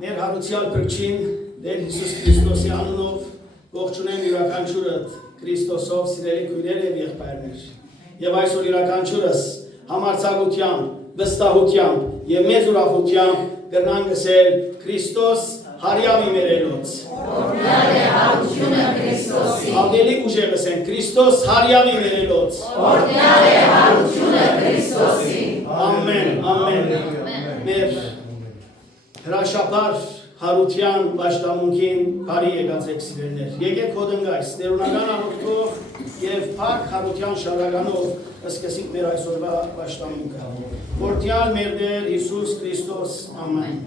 Ներ հարուցյալ փրկչին Տեր Հիսուս Քրիստոսի անունով ողջունեմ յուրաքանչյուրդ Քրիստոսով սիրելի քույրեր եւ եղբայրներ։ Եվ այսօր յուրաքանչյուրս համարձակությամբ, վստահությամբ եւ մեծ ուրախությամբ կրնան գսել Քրիստոս հարյավի մերելոց։ Օրհնյալ է հարությունը Քրիստոսի։ Ավելի ուժեղ ասեն Քրիստոս հարյավի մերելոց։ Օրհնյալ է հարությունը Քրիստոսի։ Ամեն, ամեն։ Մեր հրաշապար հարության պաշտամունքին բարի եկած եք սիրելներ։ Եկեք հոդնգայս ներունական աղոթքով եւ փակ հարության շարականով սկսենք մեր այսօրվա պաշտամունքը։ Որտյալ մեր Տեր Հիսուս Քրիստոս, ամեն։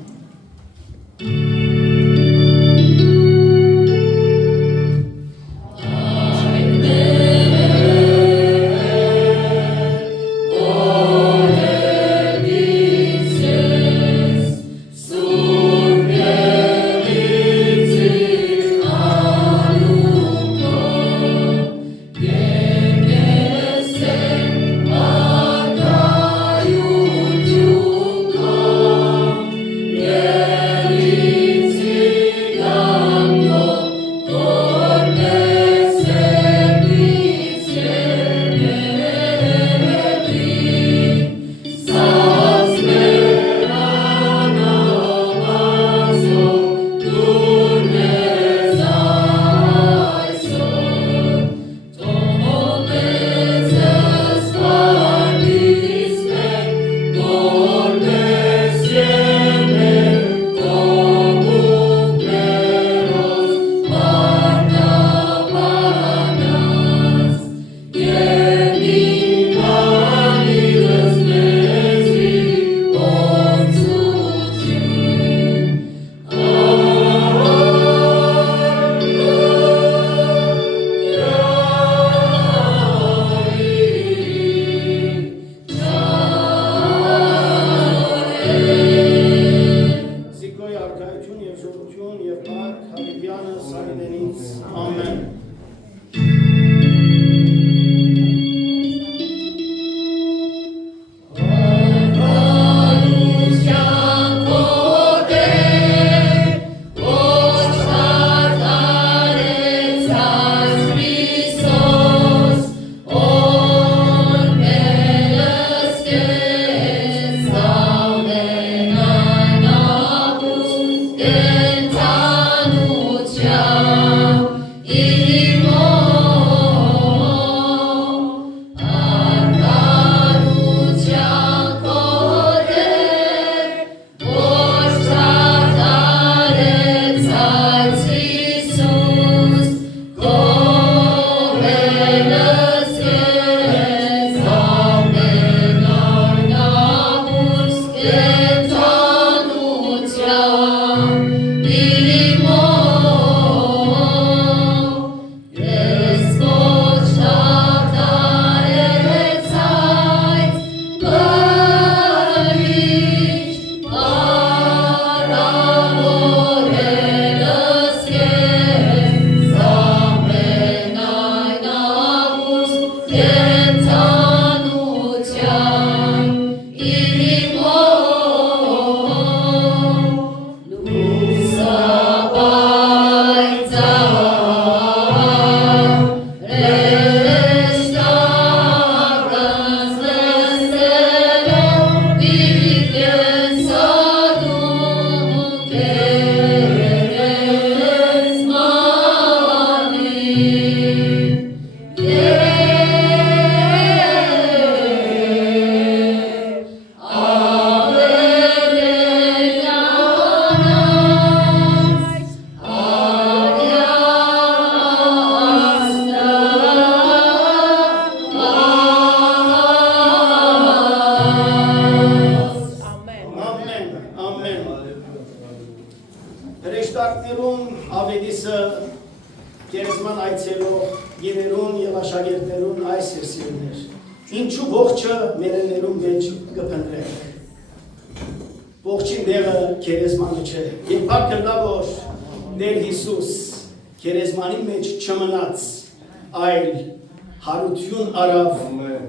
Հարություն արավ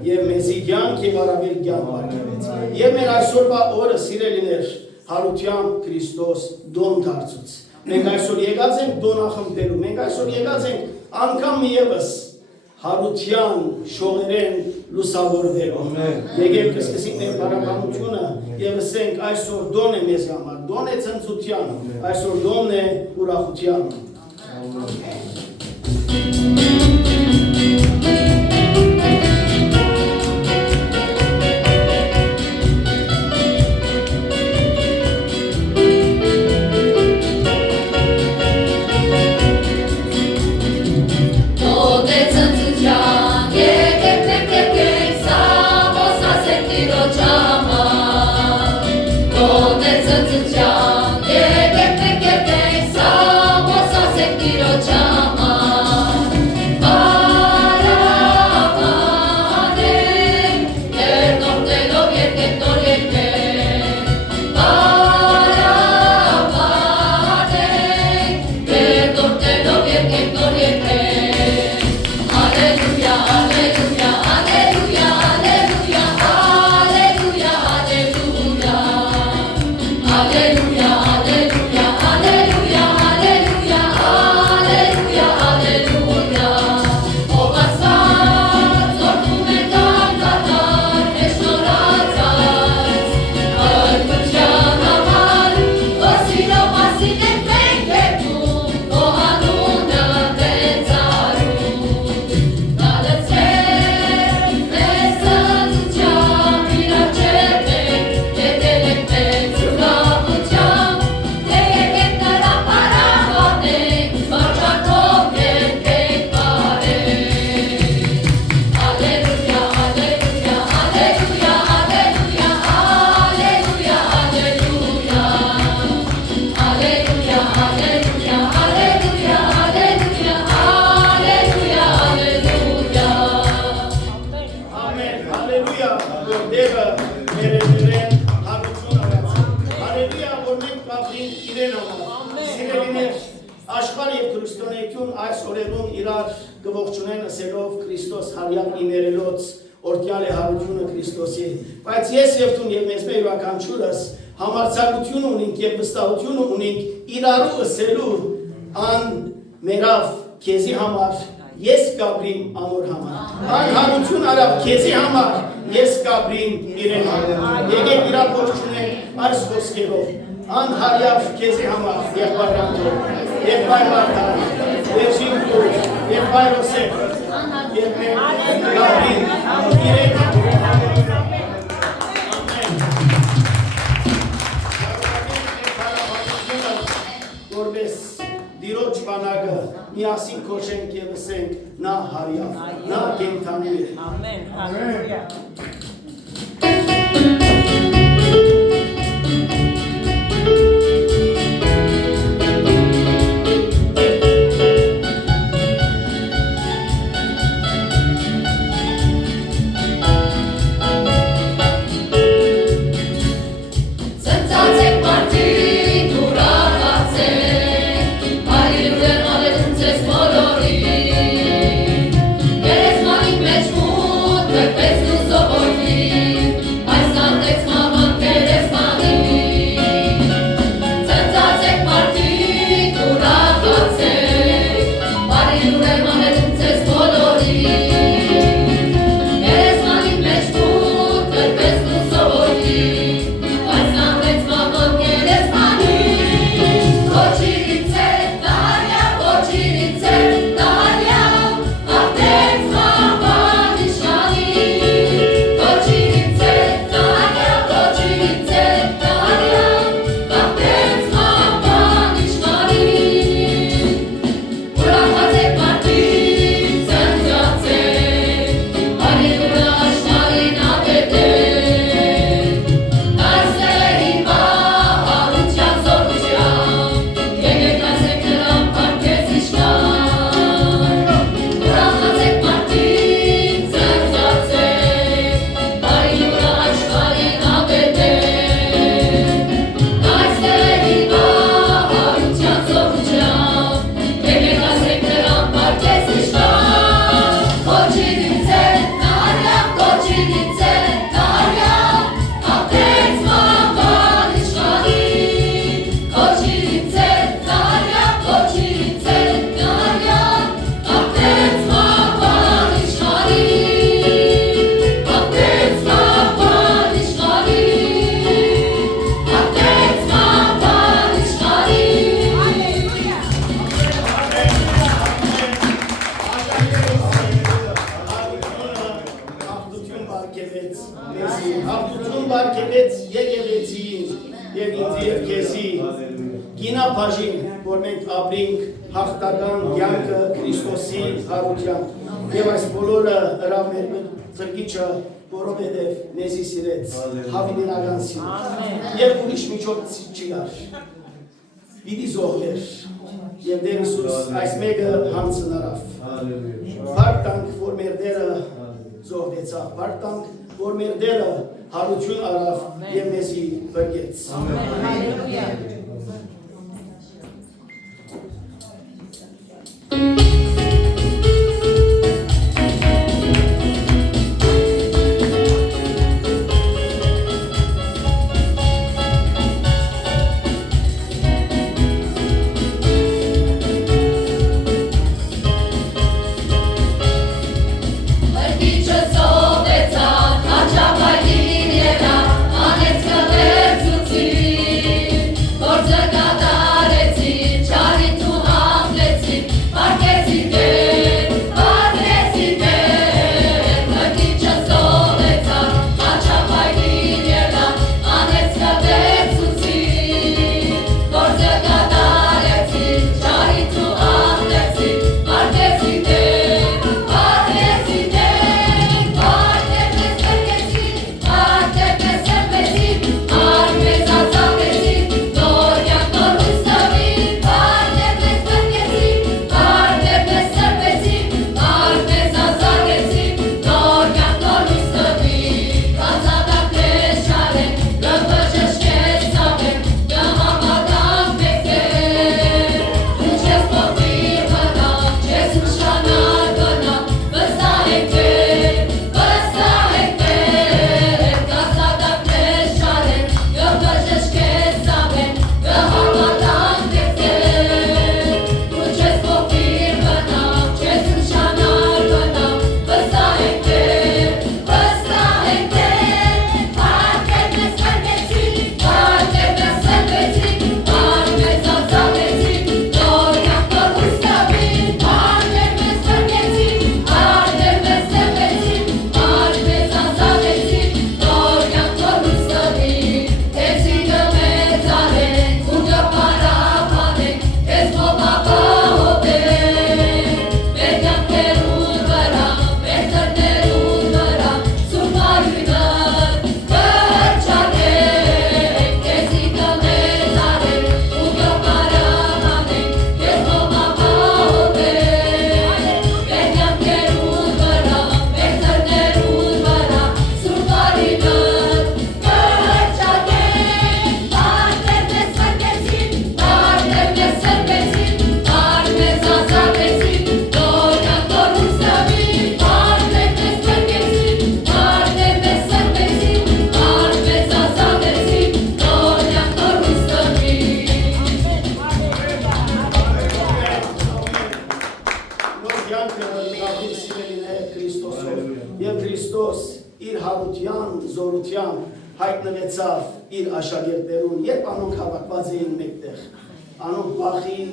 եւ մեզի կյանք եւ արավել կյանք բարգավեց։ Եվ մեր այսօրվա օրը սիրելիներ հարության Քրիստոս դոն դարձուց։ Մենք այսօր եկած ենք դոնախմբելու, մենք այսօր եկած ենք անգամ ևս հարության շողերեն լուսավորվելու։ Եկեք կսկսենք մեր բարականությունը եւ ասենք այսօր դոն է մեզ համար, դոն է ցնծության, այսօր դոն է ուրախության։ Աշխարհ եւ քրիստոնեություն այս օրերուն իրար գողջունեն ասելով Քրիստոս հարյան իներելոց օրդյալ է հարությունը Քրիստոսի բայց ես եւ դու եւ մեզ մեր յուրաքանչյուրս համարձակություն ունենք եւ վստահություն ունենք իրարու ասելու ան մերավ քեզի համար ես կաբրիմ ամոր համար ան հարություն արավ քեզի համար ես կաբրիմ իրեն համար եկեք իրար ողջունենք այս խոսքերով ան հարյավ քեզի համար եւ բայրամով եւ բայմարտան եւ շինքուր եւ բայրոսեփ եւ մենք կաբրիմ իրեն որպես դիրոջ բանակը միասին կոչենք եւ ասենք նա հարյավ նա կենթանի է ամեն հալելույա Bez luz obojní եւ ինձ եւ քեզի գինա բաժին, որ մենք ապրենք հաղթական կյանքը Քրիստոսի հարությամբ եւ այս բոլորը հրավեր ծրգիչը որովհետև մեզի սիրեց հավինական սիրո եւ ուրիշ միջոց չկար պիտի զոհվեր եւ Տեր Հիսուս այս մեկը հանցնարավ բարտանք որ մեր Տերը զոհվեցավ բարտանք որ մեր Տերը հարություն արավ եւ մեզի բրգեց Հալելույա զորության հայտնվեցավ իր աշակերտներուն, երբ անոնք հավաքված էին մեկտեղ, անոնք վախի,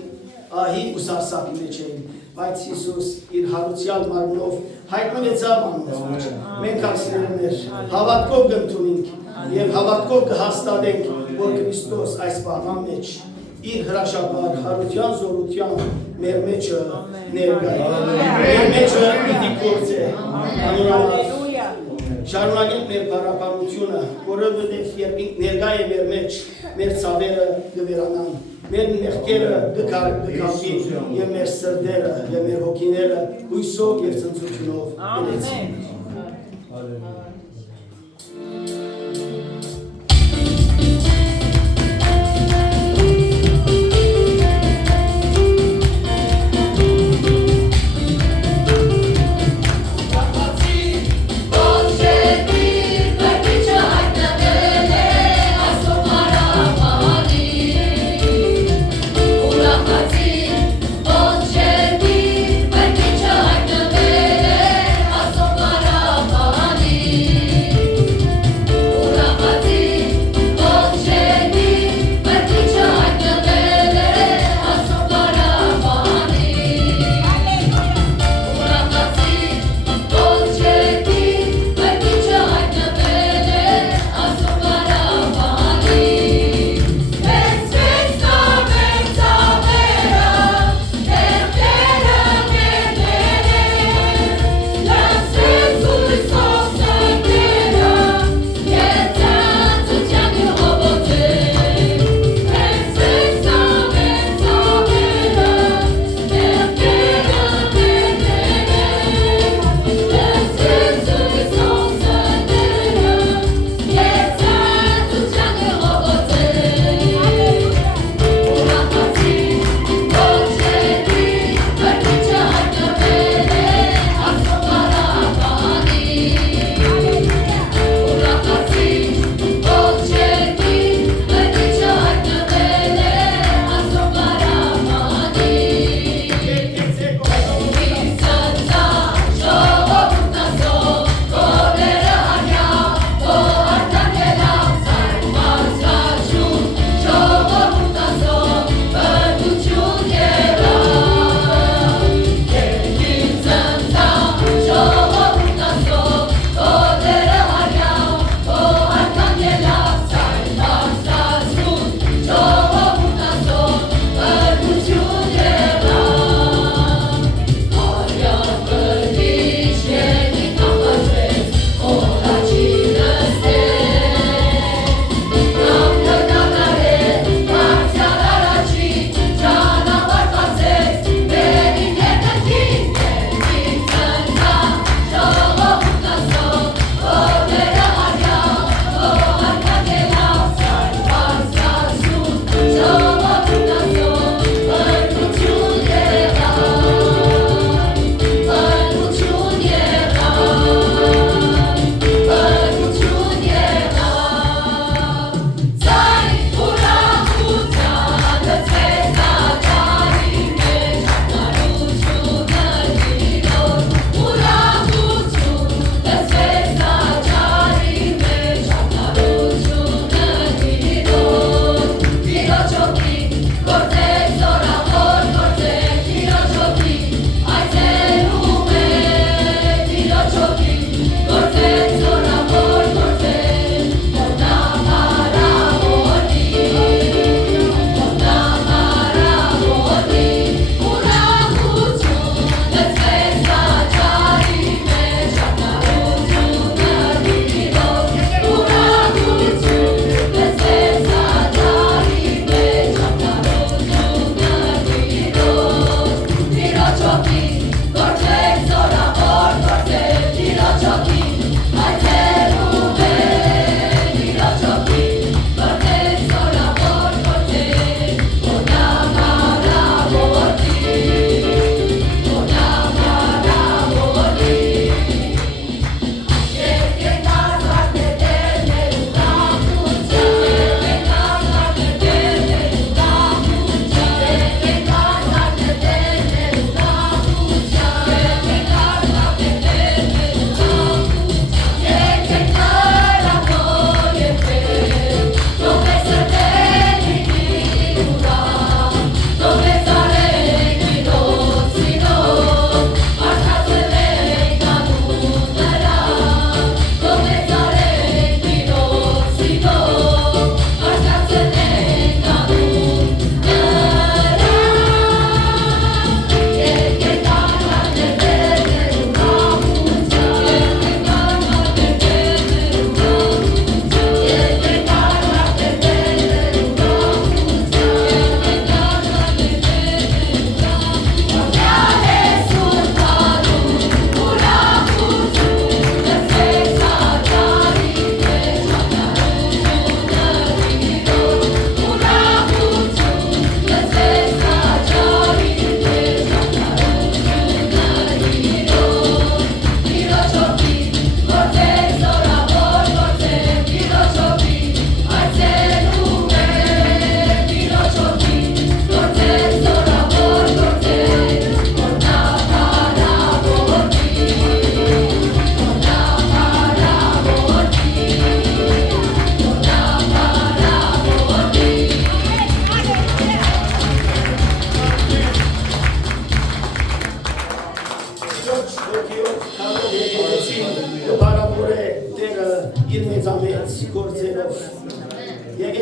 ահի ու սարսափի մեջ էին, բայց Հիսուս իր հարության մարմնով հայտնվեցավ անոնց մեջ։ Մենք ասներներ հավատքով կընդունենք եւ հավատքով կհաստատենք, որ Քրիստոս այս բանան մեջ իր հրաշաբար հարության զորության մեր մեջը ներկա է։ Մեր մեջը պիտի գործե։ Շարունակենք մեր բարապանությունը, որովհետև երբ ներկա է մեր մեջ, մեր ցավերը կվերանան, մեր մեղքերը կքավի եւ մեր սրտերը եւ մեր հոգիները հույսով եւ ցնծությունով կլեցին։ Party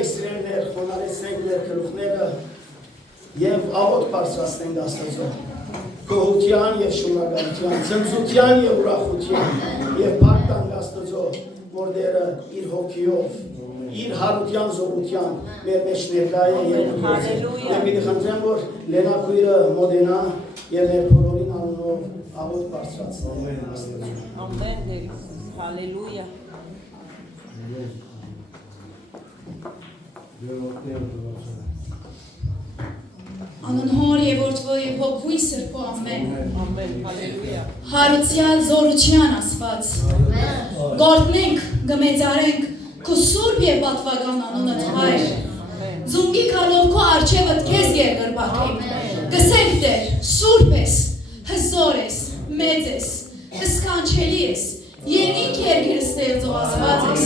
եկեք սիրելիներ, խոնարհեցնենք մեր գլուխները եւ աղոտ բարձրացնենք Աստծո։ Գոհության եւ շնորհակալության, ցնծության եւ ուրախության եւ փառք տանք Աստծո, որ Տերը իր հոգիով, իր հարության զորության մեր մեջ ներկա է եւ մենք պիտի խնդրեմ, որ Լենակույրը մոդենա եւ մեր բոլորին անունով աղոտ բարձրացնենք Աստծո։ Ամեն Տեր, հալելույա։ Անոնհոր եւ որդվո եւ հոգուի սրբո ամեն։ Ամեն, հալելույա։ Հարության զորության Աստված։ Գործնենք, գմեծարենք քո սուրբ եւ պատվական անունդ Հայր։ Զունգի քալով քո արջևդ քեզ գերգրբակենք։ Գսենք Տեր, սուրբ ես, հզոր ես, մեծ ես, սքանչելի ես, երկինք երկիր ստեղծող Աստված ես։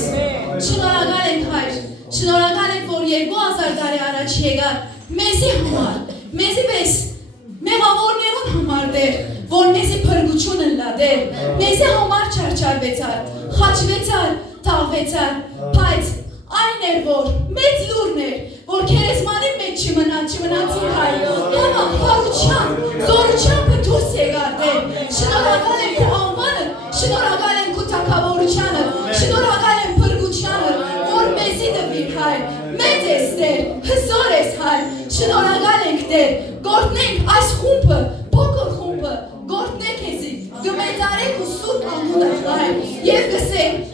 Շնորհակալ ենք Հայր, շնորհակալ ենք, որ 2000 տարի առաջ եկար մեզի համար, մեզի պես մեղավորներուն համար Տեր, որ մեզի փրկությունը լա Տեր, մեզի համար չարչարվեցար, խաչվեցար, թաղվեցար, բայց այն էր, որ մեծ լուրն էր, որ քերեզմանի մեջ չմնացի Հայր, եւ հարության, զորությամբ դուրս եկար Տեր, շնորհակալ ենք քո անվանը, շնորհակալ ենք քո թագավորությանը, շնորհակալ ենք փրկությանը, որ մեզի դվիր Հայր, մեծ ես Տեր, հզոր ես Հայր, շնորհակալ ենք Տեր, գործնենք այս խումբը, փոքր խումբը, գործնենք եզի, գմեծարենք ու սուրբ անունը Հայր, եւ գսենք,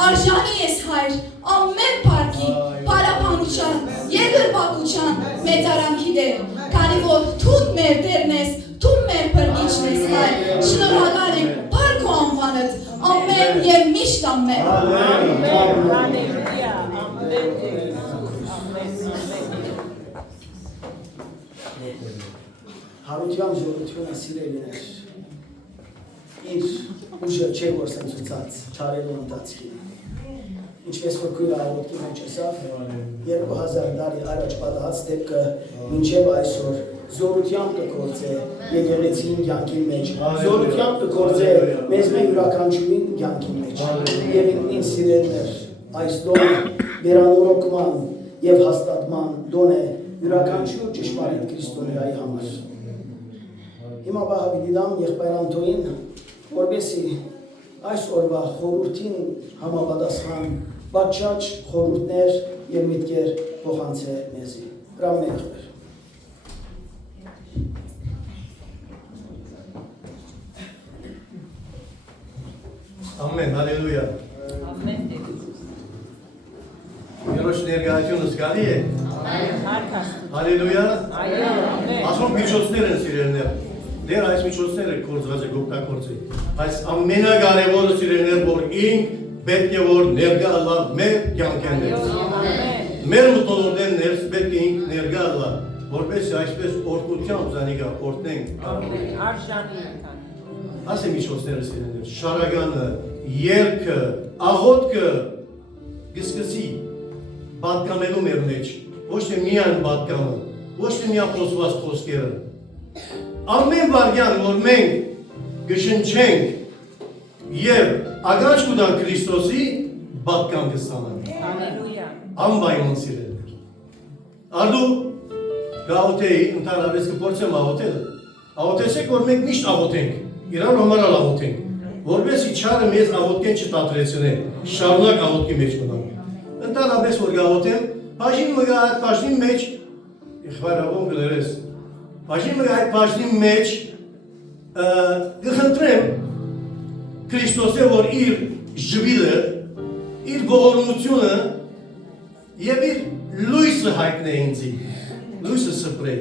արժանի ես Հայր, ամեն փառքի, փառաբանության, երկրպագության, մեծարանքի Տեր, քանի որ թուն մեր Տերն ես, թուն մեր փրկիչն ես Հայր, շնորհակալ ենք փառք ու անվանդ, ամեն եւ միշտ ամեն։ Հալելույա, ամեն Տեր, ամեն։ Հարության զորությունը սիրելիներ, իր ուժը չէ որ սնցուցած չարելու ընթացքին։ Ինչպես որ քույրը աղոթքի մեջ ասավ, 2000 տարի առաջ պատահած դեպքը մինչև այսօր զորությամբ կգործե եկեղեցին կյանքի մեջ, զորությամբ կգործե մեզ մեր յուրաքանչյուրին կյանքի մեջ։ Եվ ինքնին սիրելիներ, այս դոնը վերանորոգման եւ հաստատման դոն է յուրաքանչյուր ճշմարիտ քրիստոնեայի համար։ Հիմա բաղավի դամ եղբայր Անտոին, որպեսի այս օրվա խորհրդին համապատասխան պատշաճ խորհուրդներ եւ միտքեր փոխանցե մեզի։ Հրամն եղբայր։ Ամեն, հալելույա։ Ամեն Տեր։ Երոշ ներկայությունը զգալի է։ Հարկ Աստծո։ Հալելույա։ Այո, ամեն։ Ասում միջոցներ են սիրելներ։ Դեր այս միջոցները կործված է գոպտակործի։ Այս ամենակարևորը սիրելներ, որ ինք պետք է որ ներկա լավ մեր կյանքերից։ Մեր մտորներն ներս պետք է ինք ներկա լավ, որպես այսպես օրդությամբ զանիկա օրդենք։ Ամեն, արժանի ենք։ Այս է միջոցները սիրելներ, շարագանը, երկը, աղոտքը գսկսի բատկամելու մեր մեջ, ոչ թե միայն բատկամը, ոչ թե միայն խոսված խոսքերը։ Ամեն վարյան, որ մենք գշնչենք և ագանչ կուտան Քրիստոսի բատկամ կստանանք։ Հալելույա։ Անպայման սիրելներ։ Արդու գաղութեի, ընդհանրապես կփորձեմ աղոթելը։ Աղոթեցեք, որ մենք միշտ աղոթենք, իրար համարալ աղոթենք, որպեսզի չարը մեզ աղոթքեն չտատրեցնեն, շարունակ աղոթքի մեջ մնանք։ Ընդհանրապես որ գաղոթեմ, բաժին մգա այդ բաժնի մեջ, իխվարավոն գլերես, բաժին մգա այդ բաժնի մեջ գխնդրեմ Քրիստոսը, որ իր ժվիլը, իր ողորմությունը և իր լույսը հայտնե ինձի, լույսը սպրե,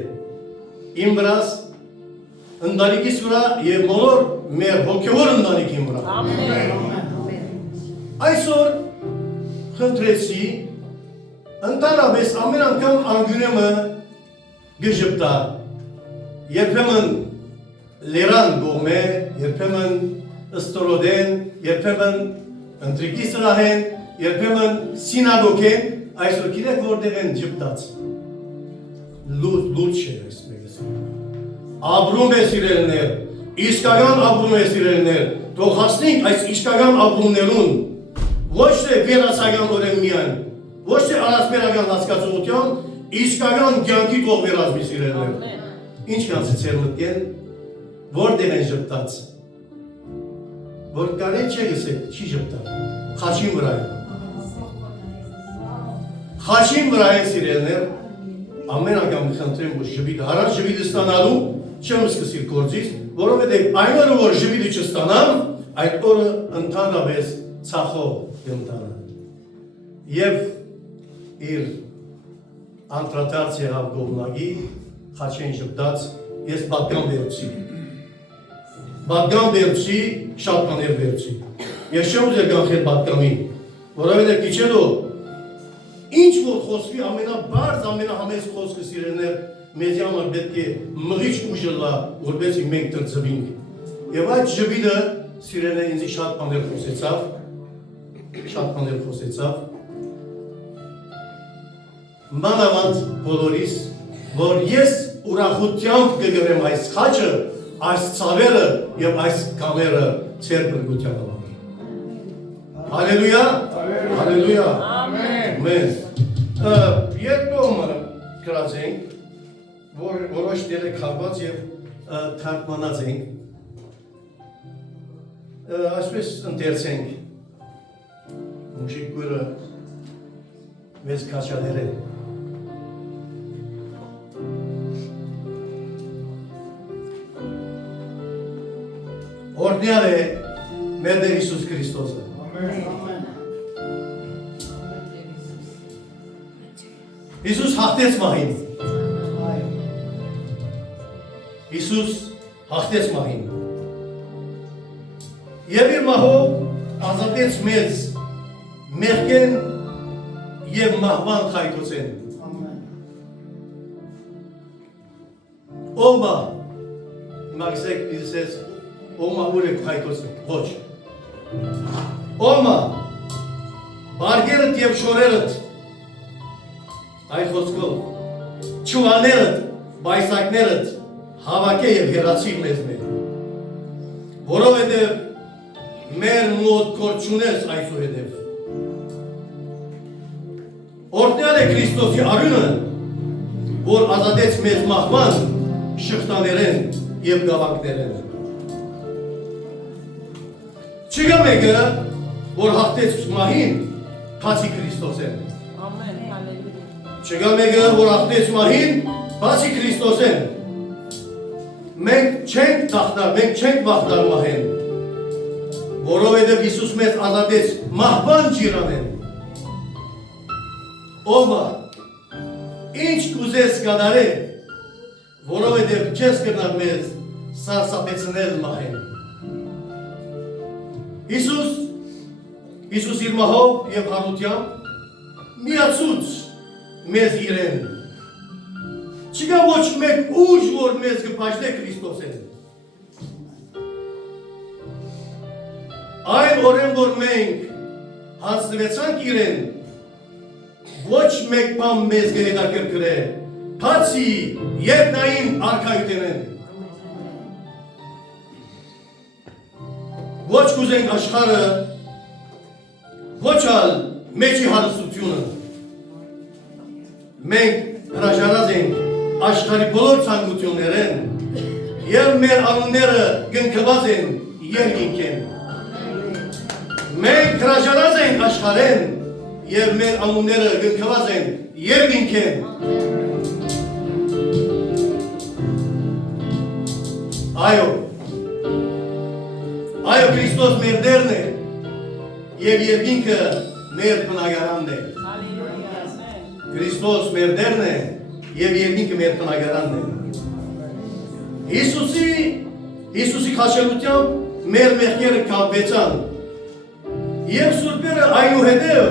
իմ վրաս, ընտանիքիս վրա և բոլոր մեր հոգևոր ընտանիքի վրա։ Այսօր խնդրեցի, ընդհանրապես ամեն անգամ անգյունեմը գժպտա, երբեմն լերան գողմե, երբեմն ըստորոդեն, երբեմն ընտրիկի սրահեն, երբեմն սինագոգեն, այսօր գիտեք որտեղ են ջպտած։ Լուր չէ այս մեկս։ Ապրում է սիրելներ, իսկական ապրում է սիրելներ, թող հասնենք այս իսկական ապրումներուն, ոչ թե վերացական օրեն միայն, ոչ թե առասպելական հասկացողության, իսկական կյանքի կողմ երազմի սիրելներ։ Ինչ կանցի ծեր մտքեն, որտեղ են ժպտած։ Որ կանեն չէ գսեք, չի ժպտան, խաչին վրա են։ Խաչին վրա են սիրելներ, ամեն անգամ խնդրեմ, որ ժպիտը, հարան ժպիտը ստանալու, չեմ սկսիր գործից, որովհետև այն օրը, որ ժպիտը չստանամ, այդ օրը ընդհանրապես ցախով կընթանա։ Եվ իր անդրադարձ եղավ գողնագի, խաչեն ժպտած, ես բատկան վերցի։ Բատկան վերցի, շատ կաներ վերցի։ Ես չեմ ուզեր կանխել բատկանին, որովհետև քիչելով ինչ որ խոսվի ամենաբարձ, ամենահամես խոսքը սիրելներ, մեզի համար պետք է մղիչ ուժը լա, որպեսզի մենք տրծվենք։ Եվ այդ ժպիտը սիրելներ ինձ շատ բաներ խոսեցավ, մանավանդ բոլորիս, որ ես ուրախությամբ կգրեմ այս խաչը, այս ցավերը եւ այս կամերը ծեր բրգության համար։ Հալելույա, հալելույա, ամեն։ Երկողը գրած ենք, որոշ դերը կապված եւ թարգմանած ենք, այսպես ընթերցենք, մուշիկուրը մեզ քաչաներ են։ Օրդյալ է մեր Տեր Հիսուս Քրիստոսը։ Հիսուս հաղթեց մահին։ Հիսուս հաղթեց մահին։ Եվ իր մահով ազատեց մեզ մեղքեն եւ մահվան խայթոցեն։ Ով մաքսեք դիսես Ո՞մա ուր է խայթոցը, ոչ։ Ո՞մա բարգերըտ և շորերըտ, այ խոսքով, չուվաներըտ, բայսակներըտ, հավաք է և հերացիր մեզ մեր, որովհետև մեր մոտ կոր չունես այսուհետև։ Օրհնյալ է Քրիստոսի արյունը, որ ազատեց մեզ մահվան, շղթաներեն և գավակներեն։ Չկա մեկը, որ հաղթեց մահին, բացի Քրիստոս են։ Ամեն, հալելույա։ Չկա մեկը, որ հաղթեց մահին, բացի Քրիստոս են։ Մենք չենք տախտար, մենք չենք վախտար մահեն, որովհետև Հիսուս մեզ ազատեց մահվան ջիրանեն։ Ովա, ինչ կուզես կադարե, որովհետև չես կրնար մեզ սարսափեցնել մահեն։ Հիսուս իր մահով և հարությամբ միացուց մեզ իրեն։ Չկա ոչ մեկ ուժ, որ մեզ կպաշտե Քրիստոս են։ Այն օրեն, որ մենք հանձնվեցանք իրեն, ոչ մեկ բան մեզ կհետաքրքրե, բացի երկնային արքայութենեն։ Ոչ կուզենք աշխարհը, ոչ ալ մեջի հարստությունը։ Մենք հրաժարած ենք աշխարհի բոլոր ցանկություններեն եւ մեր անունները գնքված են երկինքեն։ Մենք հրաժարած ենք աշխարհեն եւ մեր անունները գնքված են երկինքեն։ Այո, Քրիստոս մեր դերն է եւ երկինքը մեր բնակարանն է։ Քրիստոս մեր դերն է եւ երկինքը մեր բնակարանն է։ Հիսուսի քաշելությամբ մեր մեղքերը կապվեցան եւ սուրբերը այնուհետեւ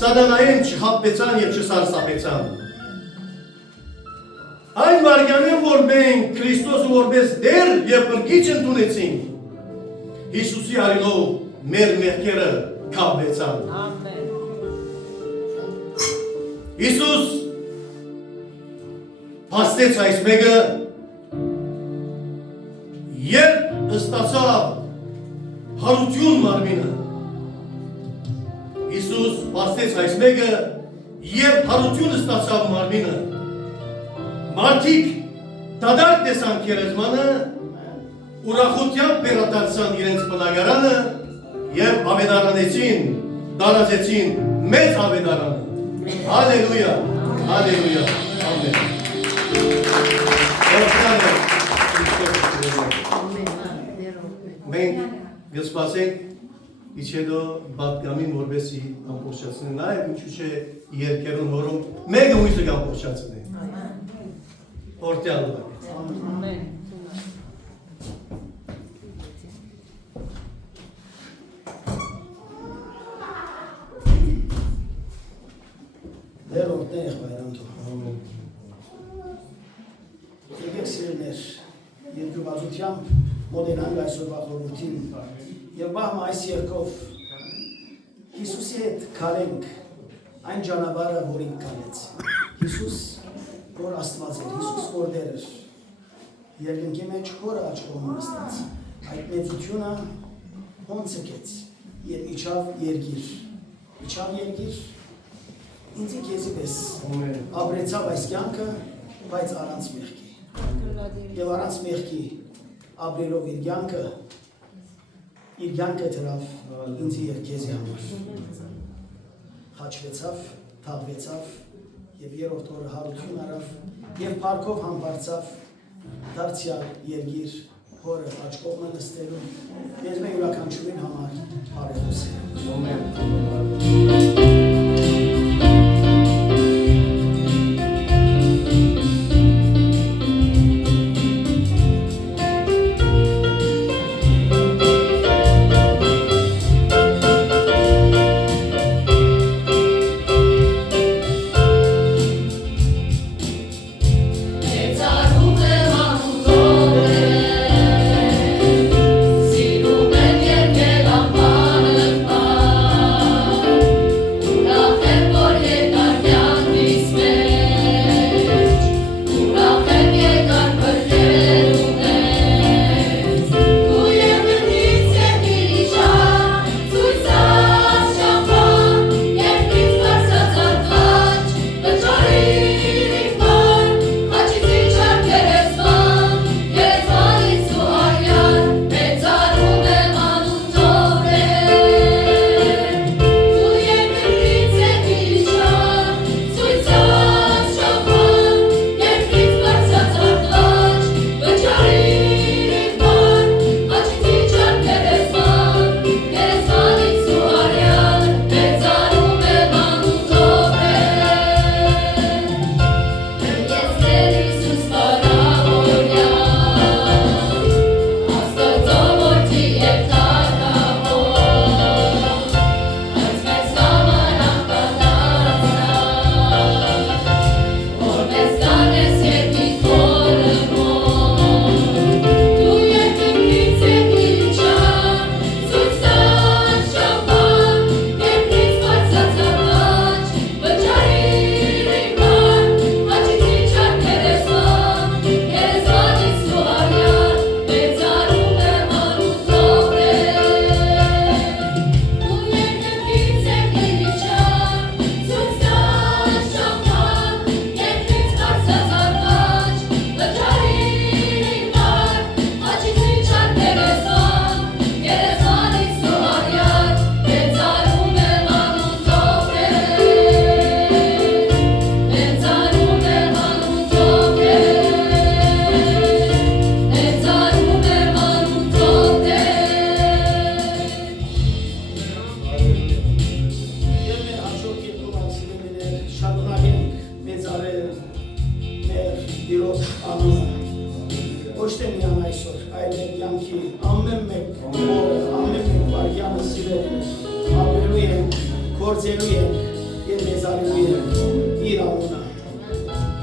սատանային չխաբվեցան եւ չսարսափեցան։ Այն վարքյանին, որ մենք Քրիստոսը որպես դեր եւ բրգիչ ընդունեցինք, Հիսուսի արյունով մեր մեղքերը կապվեցան։ Ամեն։ Հիսուս փաստեց այս մեկը, երբ ստացավ հարություն մարմինը։ Հիսուս փաստեց այս մեկը, հարություն ստացավ մարմինը, մարդիկ դադարկ տեսան քերեզմանը, ուրախությամբ վերադարձան իրենց բնակարանը և ավետարանեցին, դարազեցին մեծ ավետարանը։ Հալելույա, հալելույա, ամեն։ Մենք գսպասենք իչեդո բատկամին որբեսի ամպորշացնեն, նաև ինչու չէ երկերուն հորում մեկը ույսը կամպորշացնեն։ Որտյալ լակ։ Ամեն։ Դեր օրդեղ բայրանթով։ Եկեք սիրելներ, երկրվածությամբ մոդենանք այսօրվա խորհրդին և բահմ այս երկով Հիսուսի հետ քարենք այն ճանապարհը, որ ինք քարեց։ Հիսուս, որ Աստված էր, Հիսուս, որ Տեր էր, երկնքի մեջ հորը աչքով նստած, այդ մեծությունը հոնց եկեց և իջավ երկիր, ինձի քեզի պես ապրեցավ այս կյանքը, բայց առանց մեղքի։ Եվ առանց մեղքի ապրելով իր կյանքը դրավ ինձի և քեզի համար։ Խաչվեցավ, թաղվեցավ և երրորդ օրը հարություն արավ և փառքով համբարձավ դարձյալ երկիր հորը աչքով նստելու մեզ մեր յուրաքանչյուրին համար բարեխոս է։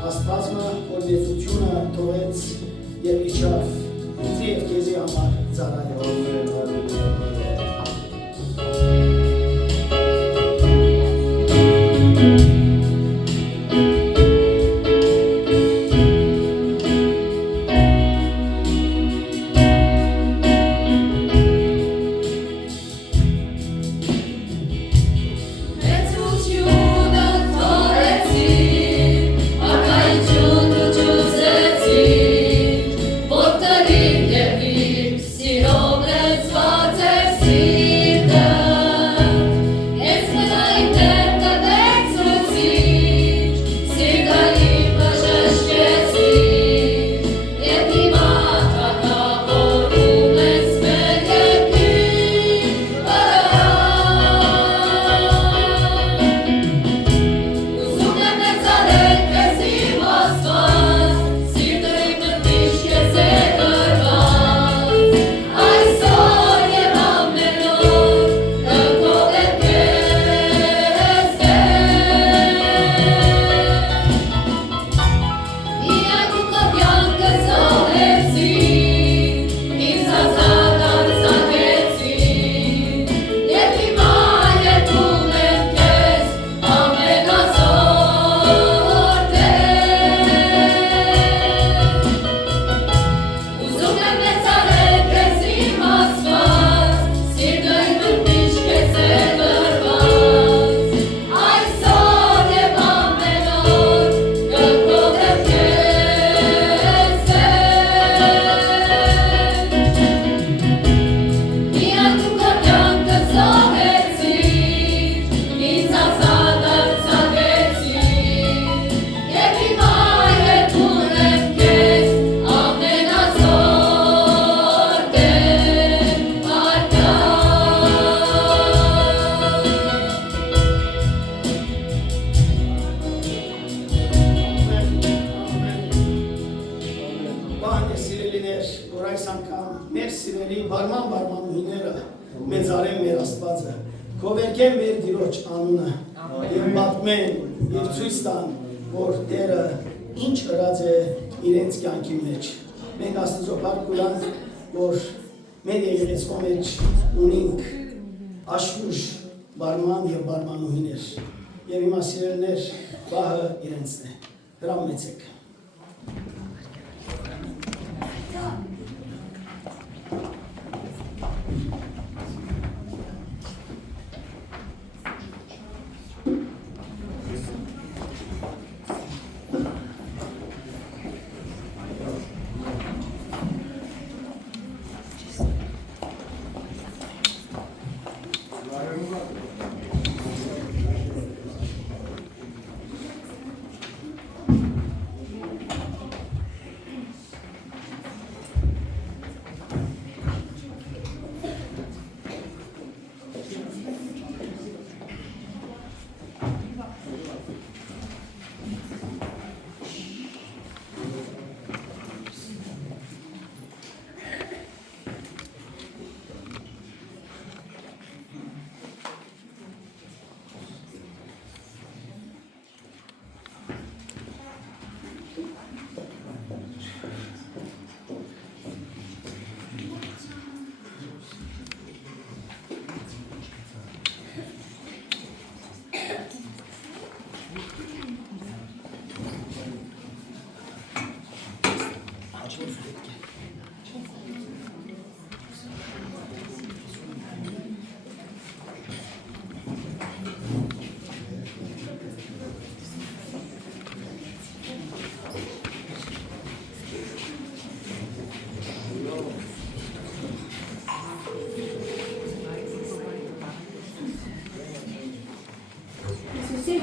Աստվածը որ մեծությունը թողեց եւ իջավ ինձ եւ քեզի համար ծառայող Let's այս անգամ մեր սիրելի բարման ուհիները մեծարեն մեր Աստվածը, գովերգեն մեր Տիրոջ անունը եւ պատմեն եւ ցույց տան, որ Տերը ինչ ըրած է իրենց կյանքի մեջ։ Մենք Աստծո փառք ունենք, որ մեր եկեղեցու մեջ ունենք աշխուժ բարման եւ բարմանուհիներ եւ հիմա սիրելիներ բահը իրենցն է։ Հրամեցեք։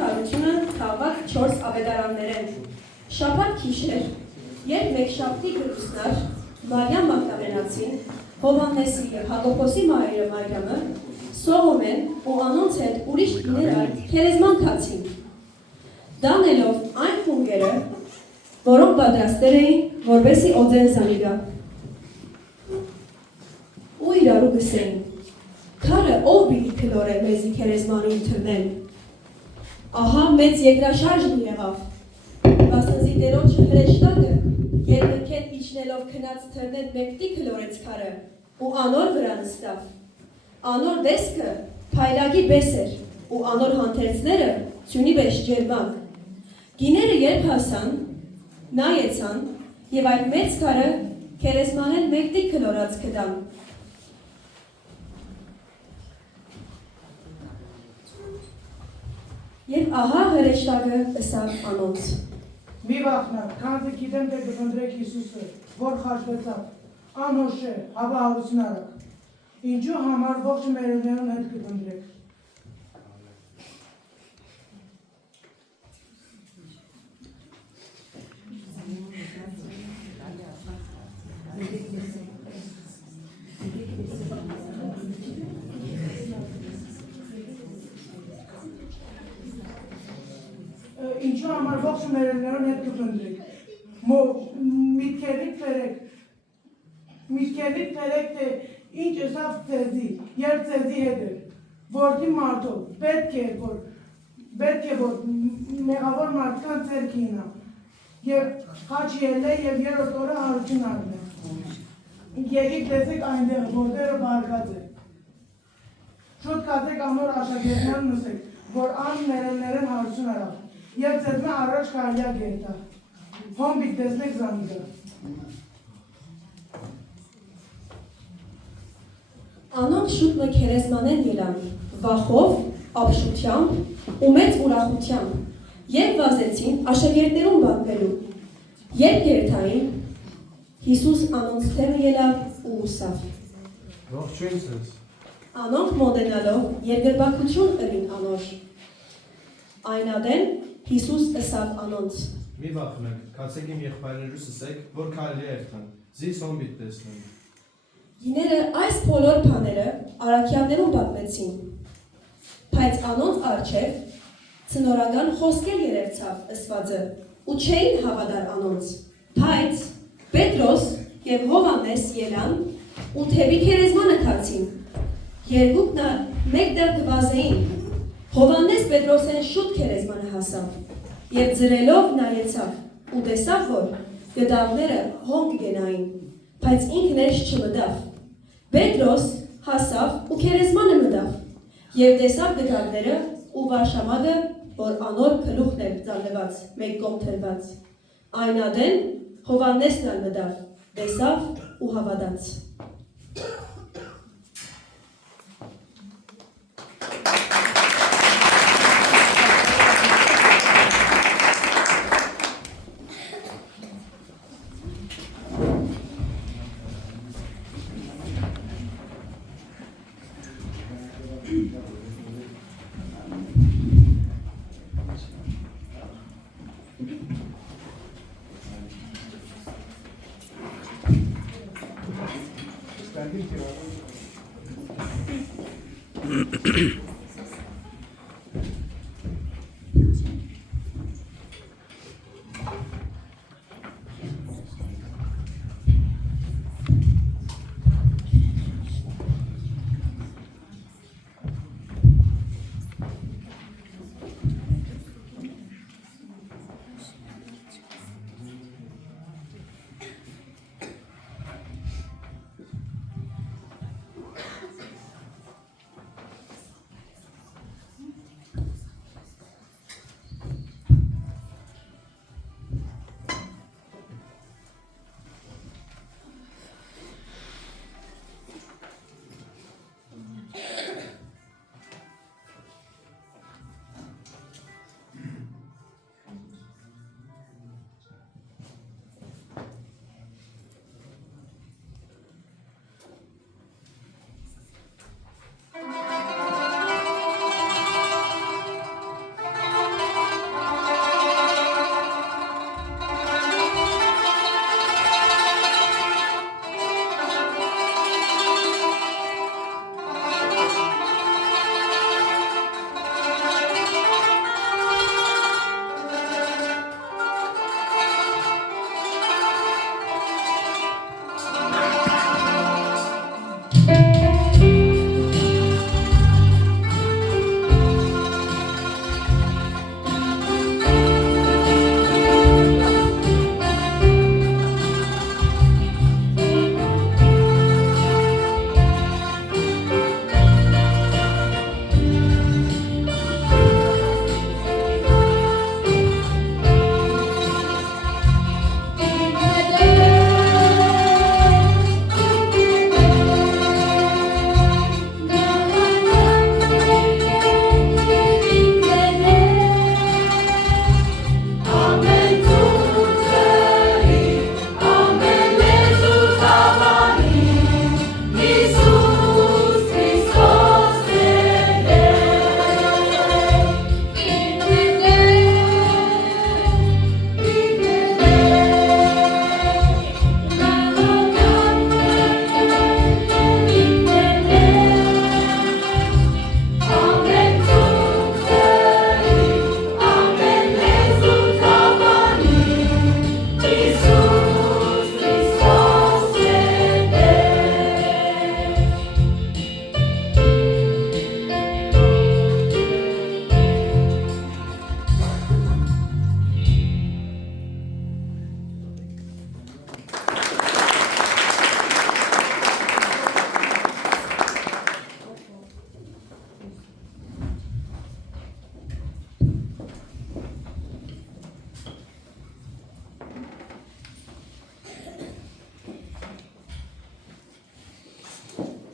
Հարությունը թաղված 4 ավետարաններեն։ Շաբաթ գիշեր, երբ Մեկշաբթի գրուսնար Մարիամ Մագդալենացին, Հովհաննեսի և Հակոբոսի մայրը Մարիամը Սողոմեն ու անոնց հետ ուրիշ կիներ քերեզման քացին։ Դանելով այն խունգերը, որոնք պատրաստել էին, որպեսզի օձեն զանիգա։ Ու իրարու գսեին. քարը ով պիտի քլորե մեզի քերեզմանին թռնել։ Ահա մեծ երկրաշարժն եղավ, վասնզի Տերոջը հրեշտակը երկնքեն իջնելով քնած թռնել մեկտի քլորեց քարը ու անոր վրա նստավ։ Անոր դեսքը փայլագի բես էր ու անոր հանթերցները ծյունի պես ջերմակ։ Գիները երբ հասան, նայեցան եւ այդ մեծ քարը քերեզմանեն մեկտի քլորած կդան։ Եվ ահա հրեշտակը ըսավ անոնց. Մի վախնար, քանզի գիտեմ թե կփնտրեք Հիսուսը, որ խաչվեցավ, անհոշ է, հավա հարություն արակ, ինչու համար ողջ մերոններուն հետ կփնտրեք։ Ինչու համար ողջ մերոններուն հետ կփնտրեք, միտքերիք բերեք, թե ինչ ըսավ ձեզի, երբ ձեզի հետ էր, որդի մարդով, պետք է, որ մեղավոր մարդկանց ձեռքի ինա, և խաչ ելե և երրորդ օրը հարություն առնե։ Եկեք տեսեք այնտեղ, որտեղը բարգած է։ Շուտ կացեք անոր աշակերտներն նսեք, որ ան մերոններն հարություն արավ, և ձեզմե առաջ կարյա գերտա, հոմբիտ տեսնեք զանգը։ Անոնք շուտ մը քերեզմանեն ելան, վախով, ապշությամբ ու մեծ ուրախությամբ, և վազեցին աշակերտներուն բանվելու, երբ գերթային, Հիսուս անոնց թեմը ելավ ու ուսավ։ Ողջույն ձեզ։ Անոնք մոտենալով երկրպագություն ըրին անոր։ Այնադեն Հիսուս ըսավ անոնց. Մի վախնեք, կացեք իմ եղբայրներուս ասեք, որ կարելի է երթան, զիս հոմբիտ տեսնեն։ Գիները այս բոլոր բաները առաքյալներուն պատմեցին, բայց անոնց առջև ցնորական խոսքեր երևցավ ըսվածը ու չէին հավատար անոնց, բայց Պետրոս եւ Հովանես ելան ու թևի քերեզմանը քացին։ Երկուքն ալ մեկտեղ գվազեին։ Հովանես Պետրոսեն շուտ քերեզմանը հասավ եւ ձրելով նայեցավ ու տեսավ, որ գդավները հոնք գենային, բայց ինքն էս չմտավ։ Պետրոս հասավ ու քերեզմանը մտավ եւ տեսավ գդավները ու վարշամագը, որ անոր գլուխն էր ծալված, մեկ կողմ թրված։ Այն ադեն Հովանեսն ալ մտավ, տեսավ ու հավատաց։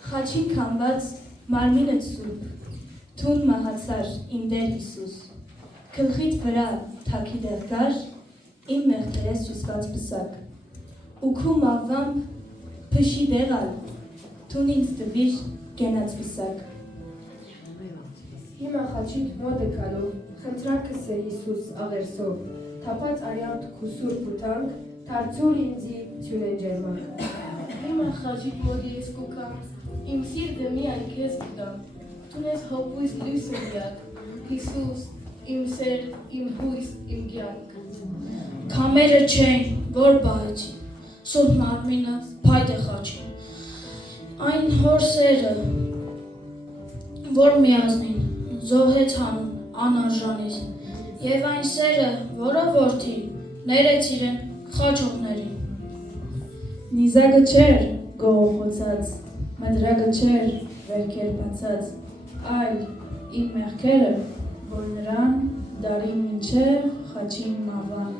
Խաչի քամված մարմինդ սուրբ, թուն մահացար իմ Տեր Հիսուս, գլխիդ վրա թաքի դեղ գար, իմ մեղքերես հյուսված պսակ, ու քու մավամբ փշի դեղալ, թուն ինձ տվիր գենած պսակ։ Հիմա խաչիդ մոդը կալով, խնդրակս է Հիսուս աղերսով, թապած արյանտ քուսուր պուտանք, թարցուր ինձի թյունեն ջերմակ։ Հիմա խաչիդ մոդի ես կուքամ, իմ սիրտը միայն քեզ կտա, թունես հոպույս լույսը միակ, Հիսուս, իմ սեր, իմ հույս, իմ կյանք։ Քամերը չեն, որ բաժի, Սուրբ մարմինը փայտ է խաչին, այն հոր սերը, որ միազնին զոհեց հանուն անարժանից, եւ այն սերը, որը որդին ներեց իրեն խաչողներին։ Նիզակը չէր գողոխոցած, մդրակը չէր վերքեր բացած, այլ իմ մեղքերը, որ նրան դարի մինչև խաչին մավան։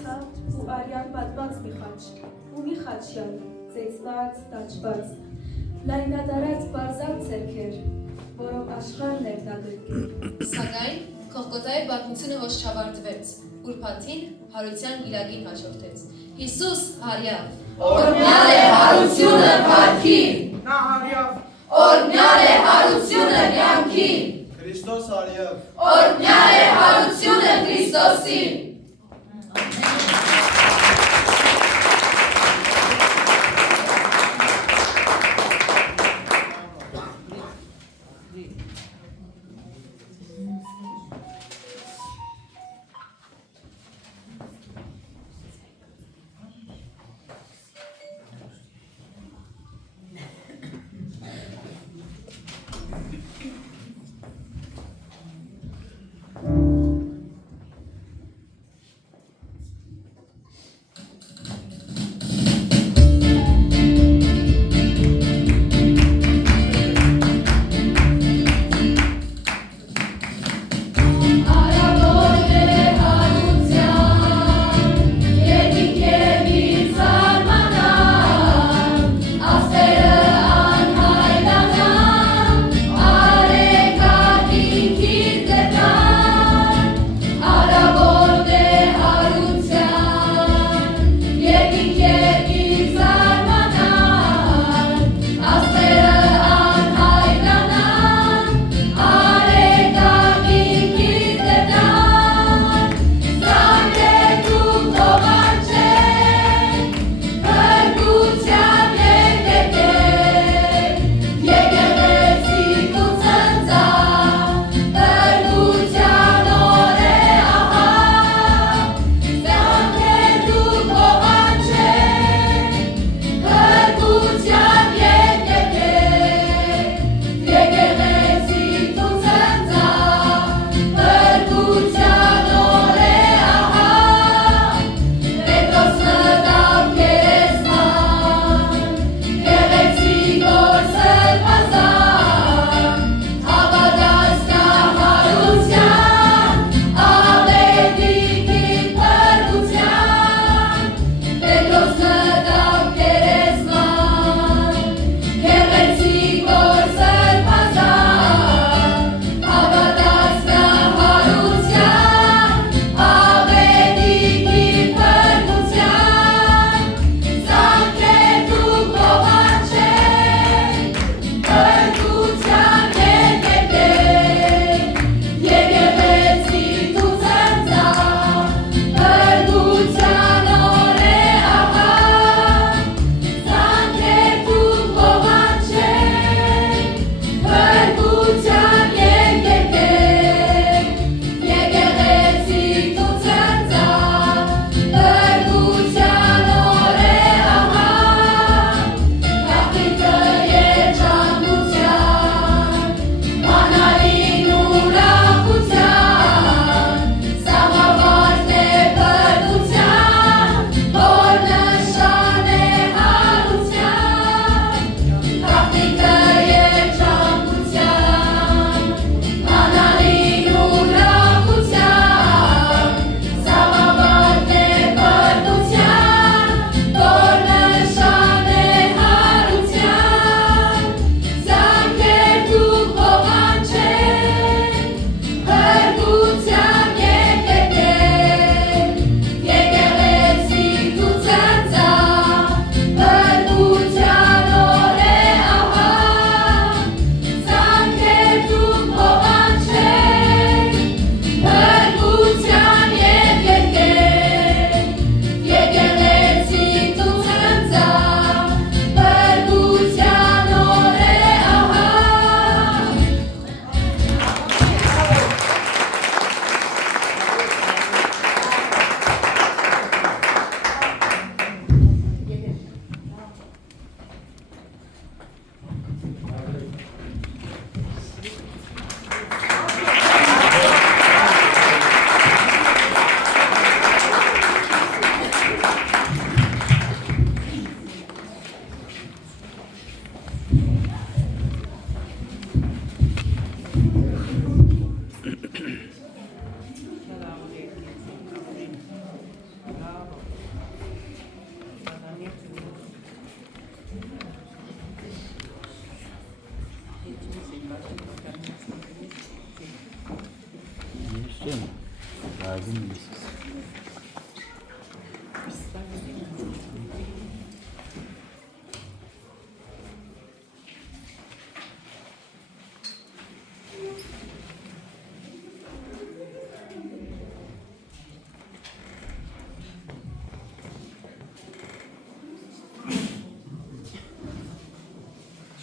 Ցավ ու արյան պատված մի խաչ, ու մի խաչյալ, ծեծված, տաճված, լայնադարած բարձակ ձեռքեր, որով աշխարհն էր նա գրկել։ Սակայն Կողգոթայի պատմությունը ոչ չավարտվեց, ուրբաթին հարության գիրագին հաջորդեց։ Հիսուս հարյավ, օրհնյալ է հարությունը փառքին, Նա հարյավ, օրհնյալ է հարությունը կյանքին, Քրիստոս արյավ, օրհնյալ է հարությունը Քրիստոսին։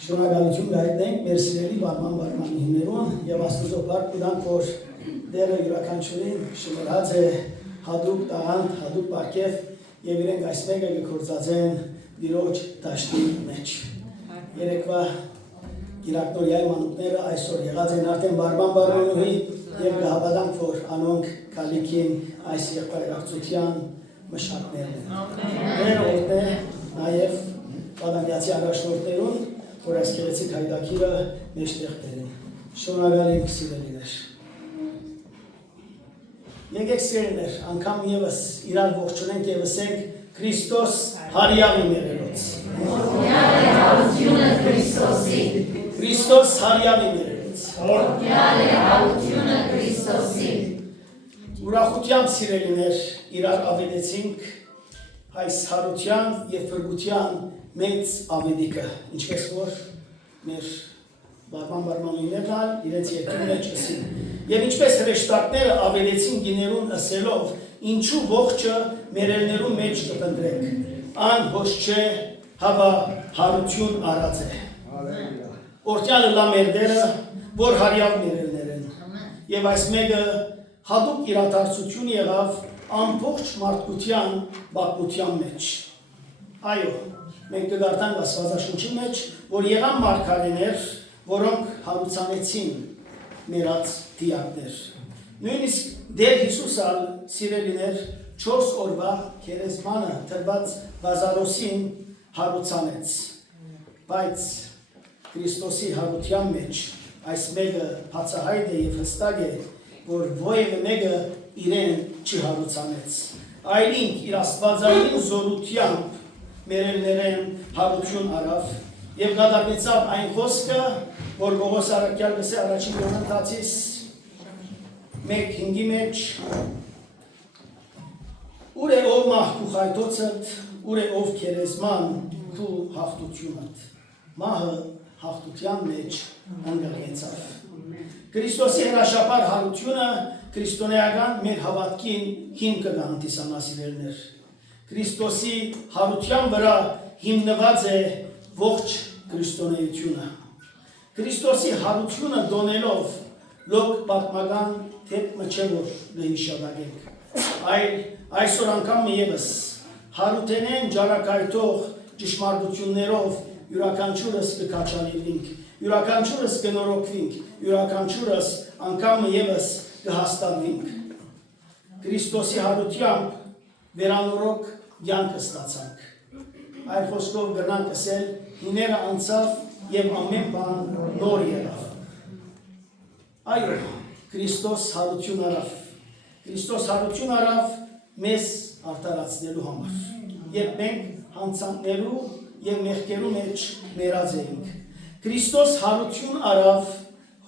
Շնորհակալություն գայտնենք մեր սիրելի բարմանիներուն եւ Աստծո բարք դրանք որ դերը յուրաքանչյուրին շնորհած է հadoop տաղանդ, հadoop բարգև եւ իրենք այս մեկը գործածեն դիրոջ դաշտի մեջ։ Երեկվա գիրակնորյայի մանուկները այսօր եղած են արդեն բարմանուհի եւ կհավատանք որ անոնք կալիքին այս եղբայրակցության մշակներն են։ Մեր օրն է նաեւ պատանդյացի առաջնորդներուն որ այս գեղեցիկ հայդակիրը մեջտեղ բերեն։ Շնորհակալ ենք սիրելիներ։ Եկեք սիրելիներ, անգամ եւս իրար ողջունենք եւ ասենք Քրիստոս հարյավի մերելոց։ Օրհնյալ է հարությունը Քրիստոսի։ Քրիստոս հարյավի մերելոց։ Օրհնյալ է հարությունը Քրիստոսի։ Ուրախությամբ սիրելիներ իրար ավետեցինք այս հարության եւ փրկության մեծ ավետիկը, ինչպես որ մեր բարմանիներն իրենց երկրի մեջ ասին։ Եվ ինչպես հրեշտակները ավետեցին գիներուն ասելով, ինչու ողջը մերելներու մեջ կպնդրեք, ան ոչ չէ, հավա հարություն արած է։ Օրտյանը լա մերդերը, որ հարյավ մերելներ են։ Եվ այս մեկը հատուկ իրադարձություն եղավ ամբողջ մարդկության բակության մեջ։ Այո, մենք կգարտանք Աստվածաշնչի մեջ, որ եղան մարգարեներ, որոնք հարուցանեցին մերած դիակներ։ Նույնիսկ Տեր Հիսուսը սիրելիներ 4 օրվա քերեզմանը տրված Լազարոսին հարուցանեց։ Բայց Քրիստոսի հարության մեջ այս մեկը բացահայտ է եւ հստակ է, որ ովևէ մեկը իրեն չհարուցանեց։ Այլ ինք իր աստվածային զորությամբ մերելներեն հարություն արավ եւ գադապեցավ այն խոսքը, որ Պողոս Արաքյալ գսե առաջին Կորինթացիս 1:5-ի մեջ ուր է ով մահու խայտոցդ, ուր է ով քերեզման քու հաղթությունդ։ Մահը հաղթության մեջ ընկղեցավ։ Քրիստոսի հրաշապար հարությունը քրիստոնեական մեր հավատքին հիմքը կհանդիսանա սիրելիներ։ Քրիստոսի հարության վրա հիմնված է ողջ քրիստոնեությունը։ Քրիստոսի հարությունը դոնելով լոկ պատմական թեփը չէ որ գհիշադակենք։ Այլ այսօր անգամ եւս հարութենեն ջարակայթող ճշմարտություններով յուրաքանչյուրս կքաչալիվենք, յուրաքանչյուրս կնորոգվենք, յուրաքանչյուրս անգամ եւս կհաստատվենք։ Քրիստոսի հարությամբ վերանորոգ կյանք ստացանք։ Այլ խոսքով գնանք ասել, հիները անցավ եւ ամեն բան նոր եղավ։ Այո, Քրիստոս հարություն արավ։ Քրիստոս հարություն արավ մեզ արդարացնելու համար։ Երբ մենք հանցանքներու եւ մեղքերու մեջ մեռած էինք։ Քրիստոս հարություն արավ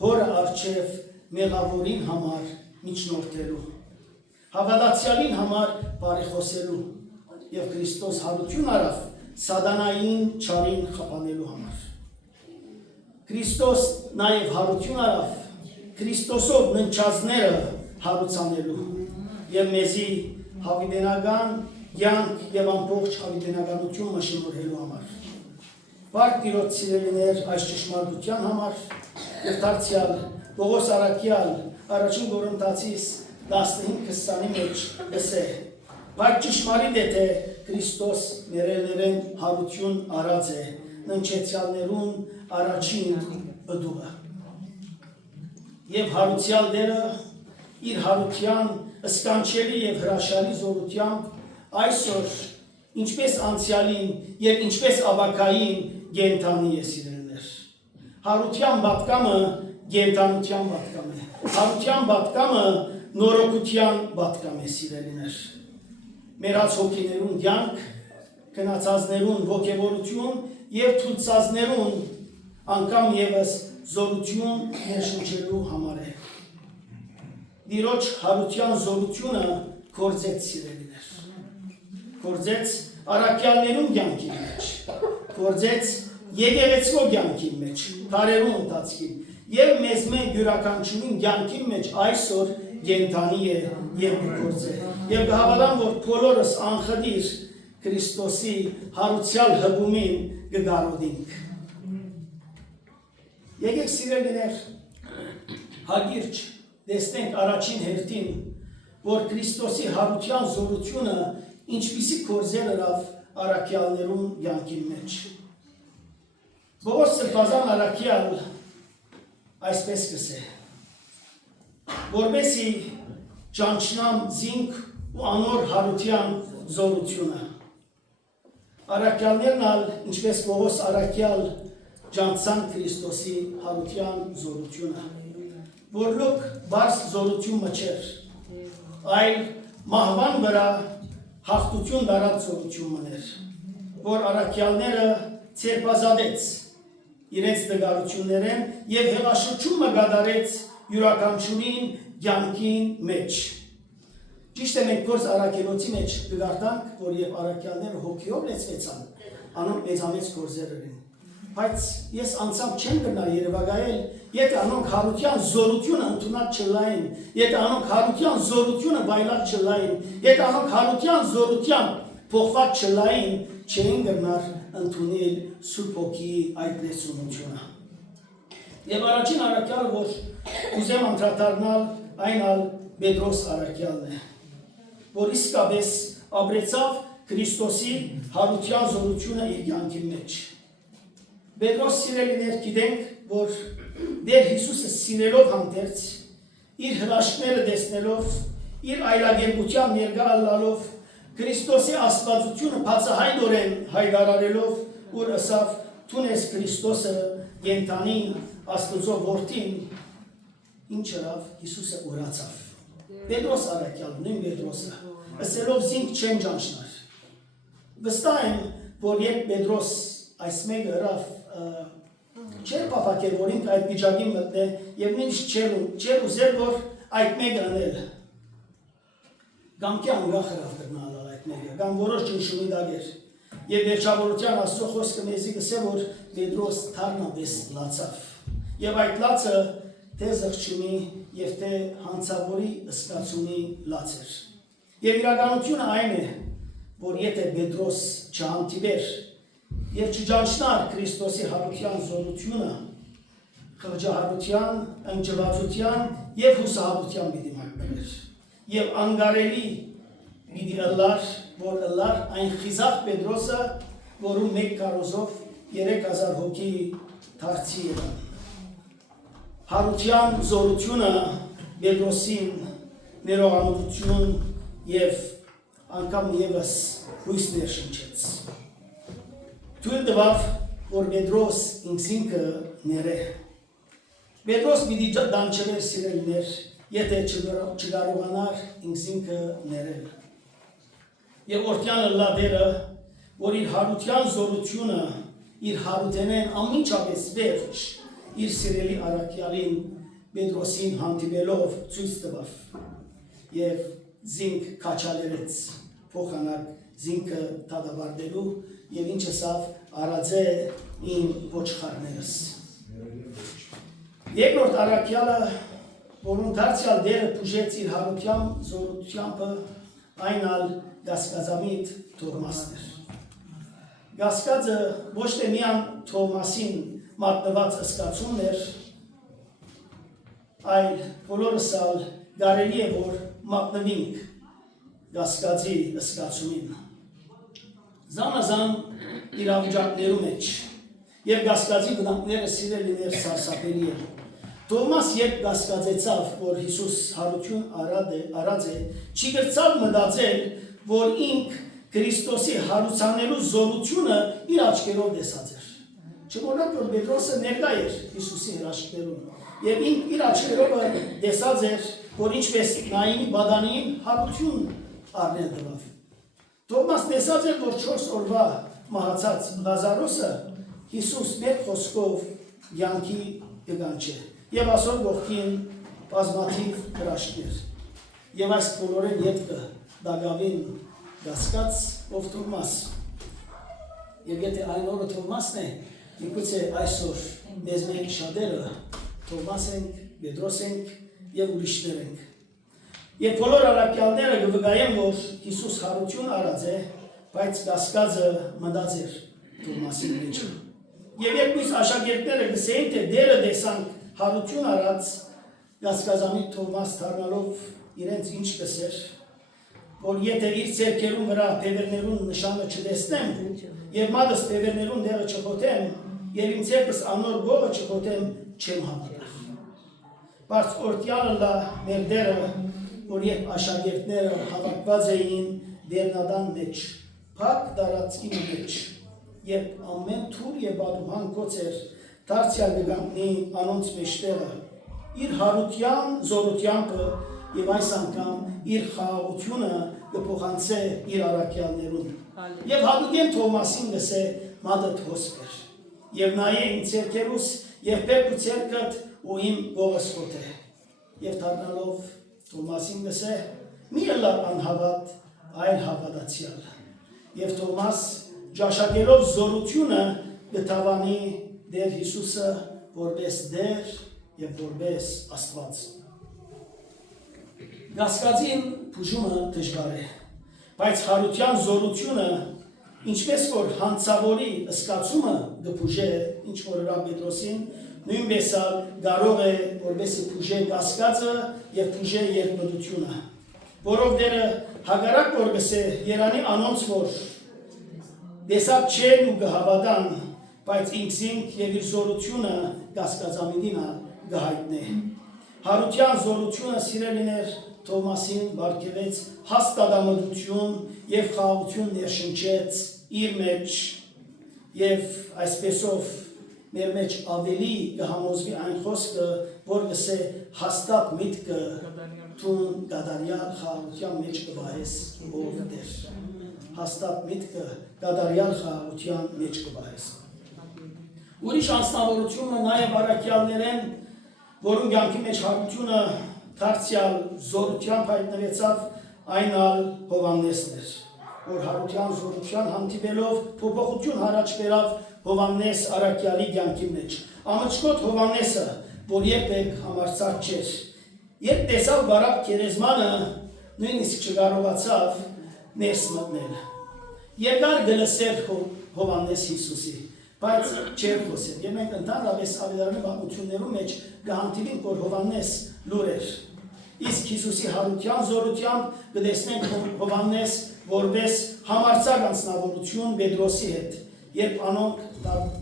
հորը արչև մեղավորին համար միջնորդելու։ Հավատացյալին համար բարեխոսելու եւ Քրիստոս հարություն արավ սատանային չարին խփանելու համար։ Քրիստոս նաեւ հարություն արավ Քրիստոսով ննչածները հարուցանելու եւ մեզի հավիտենական կյանք եւ ամբողջ հավիտենականություն մշնորհելու համար։ Բարք Տիրոջ սիրելիներ այս ճշմարտության համար եւ դարձյալ Պողոս Արաքյալ առաջին Կորինթացիս 15:20-ի մեջ ասե. Բայց ճշմարիտ է թե Քրիստոս մերելներեն հարություն արած է ննչեցյալներուն առաջին բդուղը։ Եվ հարուցյալ դերը իր հարության սկանչելի եւ հրաշալի զորությամբ այսօր ինչպես անցյալին եւ ինչպես աբակային գենթանի է սիրելիներ։ Հարության պատկամը գենթանության պատկամ է։ Հարության պատկամը նորոգության պատկամ է սիրելիներ։ Մերած հոգիներուն կյանք, քնացածներուն ոգևորություն եւ թույլտածներուն անգամ եւս զորություն ներշնչելու համար է։ դիրոջ հարության զորությունը կործեց սիրելիներ։ Կործեց առաքյալներուն կյանքի մեջ, կործեց եկեղեցվո կյանքի մեջ, քարերու ընթացքին, եւ մեզ մեկ յուրաքանչյուրին կյանքի մեջ այսօր կենթանի է եւ կործե։ Եվ կհավատամ, որ բոլորս անխդիր Քրիստոսի հարուցյալ հգումին կգարոդինք։ Եկեք սիրելիներ, հագիրճ տեսնենք առաջին հերթին, որ Քրիստոսի հարության զորությունը ինչպիսի կործել ըրավ առաքյալներուն կյանքի մեջ։ Բողոս սրբազան առաքյալ այսպես կսե, որպեսի ճանչնամ զինք ու անոր հարության զորությունը։ Առաքյալներն ալ, ինչպես Պողոս առաքյալ ճանցան Քրիստոսի հարության զորությունը, որ լոք բարս զորությունը չէր, այլ մահվան վրա հաղթություն դարած զորություն էր, որ առաքյալները ցերպազադեց իրենց դգարություններեն եւ հեղաշրջումը գադարեց յուրաքանչյուրին կյանքին մեջ։ Ճիշտ է, մենք գործ առաքելոցի մեջ կգարտանք, որ երբ առաքյալները հոգիով լեցվեցան, անոնք մեծամեծ գործեր էին։ Բայց ես անցավ չեմ գնա Երևանայել, եթե անոնք հարության զորությունը ընդունած չլային, եթե անոնք հարության զորությունը վայելած չլային, եթե անոնք հարության զորության փոխված չլային, չէին գնար ընդունել Սուրբ Հոգիի այդ լեցունությունը։ Եվ առաջին առաքյալը, որ ուզեմ անդրադառնալ, այն ալ Պետրոս առաքյալն է, որ իսկապես ապրեցավ Քրիստոսի հարության զորությունը իր կյանքի մեջ։ Պետրոս սիրելիներ, գիտենք, որ Տեր Հիսուսը սիրելով հանդերձ, իր հրաշքները տեսնելով, իր այլագերբության ներկա ալալով, Քրիստոսի աստվածությունը բացահայտորեն հայտարարելով, որ ասավ «Թուն ես Քրիստոսը կենդանի Աստծո որդին», ինչ ըրավ, Հիսուսը ուրացավ։ Պետրոս առաքյալ, նույն Պետրոսը, ասելով զինք չեն ճանչնար։ Վստահ եմ, որ երբ Պետրոս այս մեկը ըրավ, չէր պապակել, որ ինք այդ վիճակին մտնե եւ մինչ չէր ուզել, որ այդ մեկը անել։ Կամ կի անգախ ըրավ դրնալ այդ մեկը, կամ որոշ ճնշումի դագեր։ Եվ վերջավորության Աստծո խոսքը մեզի գսե, որ Պետրոս թարնապես լացավ։ Եվ այդ լացը թե զղջումի եւ թե հանցավորի ըսկացումի լաց էր։ Եվ իրականությունը այն է, որ եթե Պետրոս չհանդիպեր եւ չճանչնար Քրիստոսի հարության զորությունը, խղճահարության, ընջվածության եւ հուսահատության պիտի մատնվեր։ Եվ անգարելի պիտի ըլլար, որ ըլլար այն խիզախ Պետրոսը, որում մեկ կարոզով 3000 հոգի դարձի եղան։ Հարության զորությունը Պետրոսին ներողամտություն եւ անգամ եւս հույս ներշնչեց։ Թույլ տվավ, որ Պետրոս ինքնինքը ները։ Պետրոս պիտի դանչեր սիրելիներ, եթե չկարողանար ինքնինքը ներել։ Եվ օրդյանը լադերը, որ իր հարության զորությունը իր հարութենեն ամենչապես վերջ իր սիրելի առաքյալին Պետրոսին հանդիպելով ցույց տվավ եւ զինք քաչալերեց փոխանակ զինքը դադարելու եւ ինչ ասավ արածե իմ ոչխարներս։ Երկրորդ առաքյալը, որում դարձյալ դերը բուժեց իր հարության զորությամբ, այն ալ Գասկազամիտ Թովմասն էր։ Գասկածը ոչ թե միան Թովմասին մատնված ըսկացումն էր, այլ բոլորս ալ կարելի է, որ մատնվինք Գասկածի ըսկացումին։ Զանազան իրավիճակներու մեջ եւ Գասկածի բնակները սիրելիներ սարսափելի են։ Թովմաս երբ գասկածեցավ, որ Հիսուս հարություն արած է, չի գրծավ մտածել, որ ինք Քրիստոսի հարուցանելու զորությունը իր աչքերով տեսած էր։ Չմոռանաք, որ Պետրոսը ներկա էր Հիսուսի հրաշքներում եւ ինք իր աչքերով տեսած էր, որ ինչպես Նայինի բադանին հարություն առնել տվավ։ Թովմաս տեսած էր, որ 4 օրվա մահացած Լազարոսը Հիսուս մեկ խոսքով յանքի կգանչե եւ ասոր գողքին բազմաթիվ հրաշքներ։ Եվ այս բոլորեն ետքը դագավին գասկած ով Թովմաս։ Եվ եթե այն օրը Թովմասն է, իգուցե այսօր մեզ մենք շատերը Թովմաս ենք, Պետրոս ենք և ուրիշներ ենք։ Եվ բոլոր առաքյալները կվկայեն, որ Հիսուս հարություն արած է, բայց գասկածը մտած էր Թովմասի մեջ։ Եվ երբ մյուս աշակերտները գսեին, թե դերը տեսանք հարություն արած, գասկածամիտ Թովմաս դառնալով իրենց ինչ կսեր, որ եթե իր ձեռքերուն վրա փևերներուն նշանը չտեսնեմ, եւ մատս փևերներուն դերը չխոթեմ, եւ իմ ձեռքս անոր գողը չխոթեմ, չեմ հավատալ։ Բայց օրտյալը լա մեր դերը, որ երբ աշակերտները հավաքված էին դերնադան մեջ, փակ տարածքի մեջ, երբ ամեն թուր եւ բադուհան կոծեր, դարձյալ կգանտնի անոնց մեջտեղը, իր հարության զորությամբ եւ այս անգամ իր խաղաղությունը կփոխանցե իր առաքյալներուն։ Եվ հատուկեն Թովմասին գսե մատը հոսքեր։ Եվ նայե իմ ձեռքերուս եւ բերք ձեռքդ ու իմ գողս խոթե։ Եվ դառնալով Թովմասին գսե մի ըլլա անհավատ, այլ հավատացյալ։ Եվ Թովմաս ճաշակելով զորությունը գտավանի Տեր Հիսուսը որպես Տեր եւ որպես Աստված։ Գասկածին բուժումը դժվար է, բայց հարության զորությունը, ինչպես որ հանցավորի ըսկացումը կբուժե, ինչ որ հրա Պետրոսին, նույնպես կարող է որպեսզի բուժե գասկածը եւ բուժե երկմտությունը, որով դերը հակառակ որ գսե Երանի անոնց որ դեսավ չեն ու կհավատան, բայց ինքսինք եւ իր զորությունը գասկածամիտին գահիտնե։ Հարության զորությունը սիրելիներ Թովմասին բարգևեց հաստատամտություն եւ խաղաղություն ներշնչեց իր մեջ եւ այսպեսով մեր մեջ ավելի կհամոզվի այն խոսքը, որ գսե հաստատ միտքը տուն գադարյալ խաղաղության մեջ կբահես ով Տեր։ Հաստատ միտքը գադարյալ խաղաղության մեջ կբահես։ Ուրիշ անձնավորությունը նաեւ առաքյալներեն, որում կյանքի մեջ հարությունը դարձյալ զորությամբ հայտնվեցավ, այն ալ Հովհաննեսն էր, որ հարության զորության հանդիպելով փոփոխություն առաջ բերավ Հովհաննես առաքյալի կյանքի մեջ։ Ամաչկոտ Հովհաննեսը, որ երբեք համարձակ չէր, երբ տեսավ բարակ գերեզմանը, նույնիսկ չկարողացավ ներս մտնել։ Երկար գլսեր Հովհաննես Հիսուսի, բայց չէր խոսել։ Եվ մենք ընդհանրապես ավետարանի պատմություններում մեջ կհանդիպենք, որ Հովհաննես լուր էր։ Իսկ Հիսուսի հարության զորությամբ կտեսնենք Հովհաննես որպես համարձակ անձնավորություն Պետրոսի հետ, երբ անոնք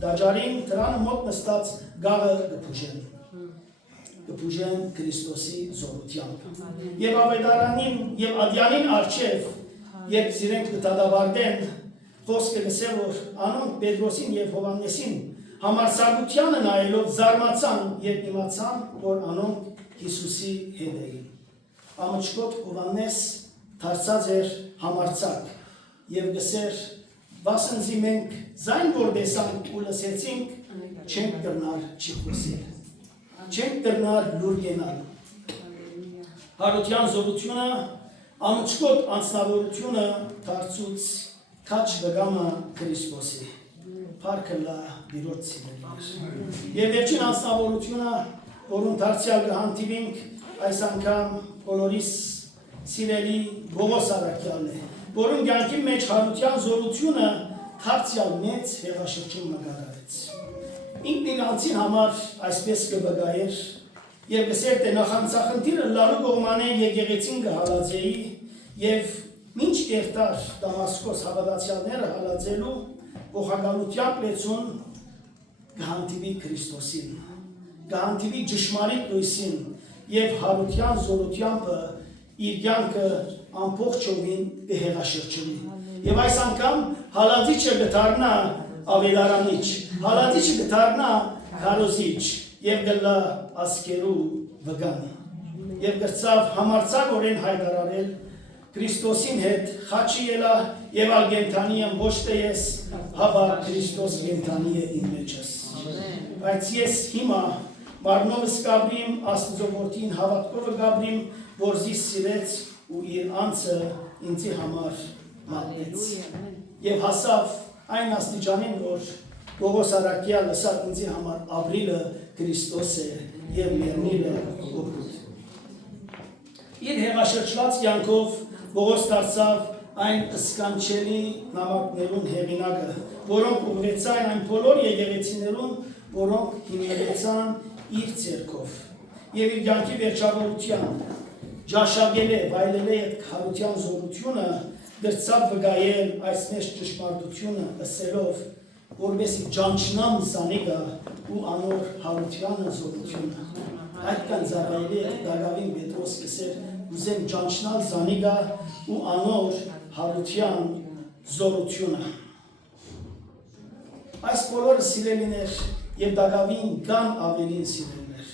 դաջարին դրանը մոտ նստած գաղը կփուժեն Քրիստոսի զորությամբ։ Եվ ավետարանին եւ ադյանին արչեւ, երբ զիրենք կդադարվեն, խոսքը գսե որ անոնք Պետրոսին եւ Հովհաննեսին համարձակությանը նայելով զարմացան եւ իմացան, որ անոնք Հիսուսի հետ էին։ Ամաչկոտ Հովհաննես դարձած էր համարձակ եւ գսեր վասնզի մենք զայն որ տեսանք ու լսեցինք, չենք կրնար չխոսել, չենք կրնար լուր գենալ։ Հարության զորությունը, ամաչկոտ անձնավորությունը դարձուց քաչ վգամը Քրիստոսի, փառքը լա Տիրոջ սիրելիներ։ Եվ վերջին անձնավորությունը, որում դարձյալ կհանդիպենք այս անգամ բոլորիս սիրելի Բողոս առաքյալն է, որում կյանքի մեջ հարության զորությունը դարձյալ մեծ հեղաշրջում մգարարեց։ Ինքն իր անձին համար այսպես կվկայեր եւ գսեր թե նախանցախնդիրը լալու կողմանե եկեղեցին կհալածեի եւ մինչ կերտար Դամասկոս հավատացյալները հալածելու ողակալությամբ լեցուն կհանդիպի Քրիստոսին, կհանդիպի ճշմարիտ լույսին եւ հարության զորությամբ իր կյանքը ամբողջովին կհեղաշրջի։ Եվ այս անգամ հալածիչը կդառնա ավետարանիչ, հալածիչը կդառնա քարոզիչ եւ գլա ասկերու վգան։ Եվ գրծավ համարձակորեն հայտարարել Քրիստոսին հետ խաչի ելա եւ ալ գենթանի եմ ոչ թե ես, հապա Քրիստոս գենթանի է իմ մեջս։ Բայց ես հիմա մարմնովս կաբրիմ, աստծո որդին հավատքովը գաբրիմ, որ զիս սիրեց ու իր անձը ինձի համար մատնեց։ Եվ հասավ այն աստիճանին, որ Պողոս Արաքյալը լսավ ինձի համար ապրիլը Քրիստոս է եւ մեռնիլը օգուտ։ Իր հեղաշրջված կյանքով Պողոս դարձավ այն սկանչելի նամակներուն հեղինակը, որոնք ուղղեցան այն բոլոր եկեղեցիներուն, որոնք հիմնվեցան իր ցերկով։ Եվ իր կյանքի վերջավորության ջաշակել է, վայելել է այդ քարության զորությունը, դրցավ վկայել այս մեջ ճշմարտությունը ըսելով, որովհետեւ ջանչնամ զանիգա ու անոր հարությանը զորությունը։ Այդքան զարայելի է Դագավին Պետրոս կսեր ուզեմ ջանչնալ զանիգա ու անոր հարության զորությունը։ Այս բոլորը սիրելիներ եւ Դագավին կան ավելին սիրելիներ։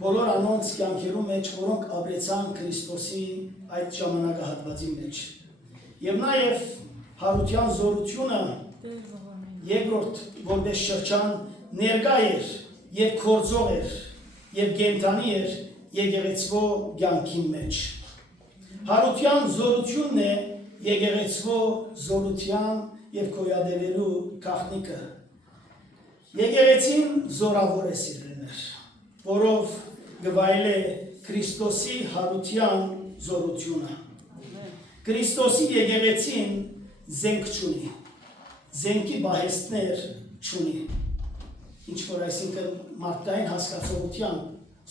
Բոլոր անոնց կյանքերու մեջ, որոնք ապրեցան Քրիստոսի այդ ժամանակահատվածի մեջ։ Եվ նաեւ հարության զորությունը երկրորդ որպես շրջան ներկա էր եւ կորձող էր եւ գենտանի էր եկեղեցվո կյանքի մեջ։ Հարության զորությունն է եկեղեցվո զորության եւ կոյադևելու գաղտնիքը։ Եկեղեցին զորավոր է սիրելիներ, որով գվայել է Քրիստոսի հարության զորությունը։ Քրիստոսի եկեղեցին զենք չունի։ Զենքի բահեստներ չունի, ինչ-որ այսինքն մարդկային հասկացողության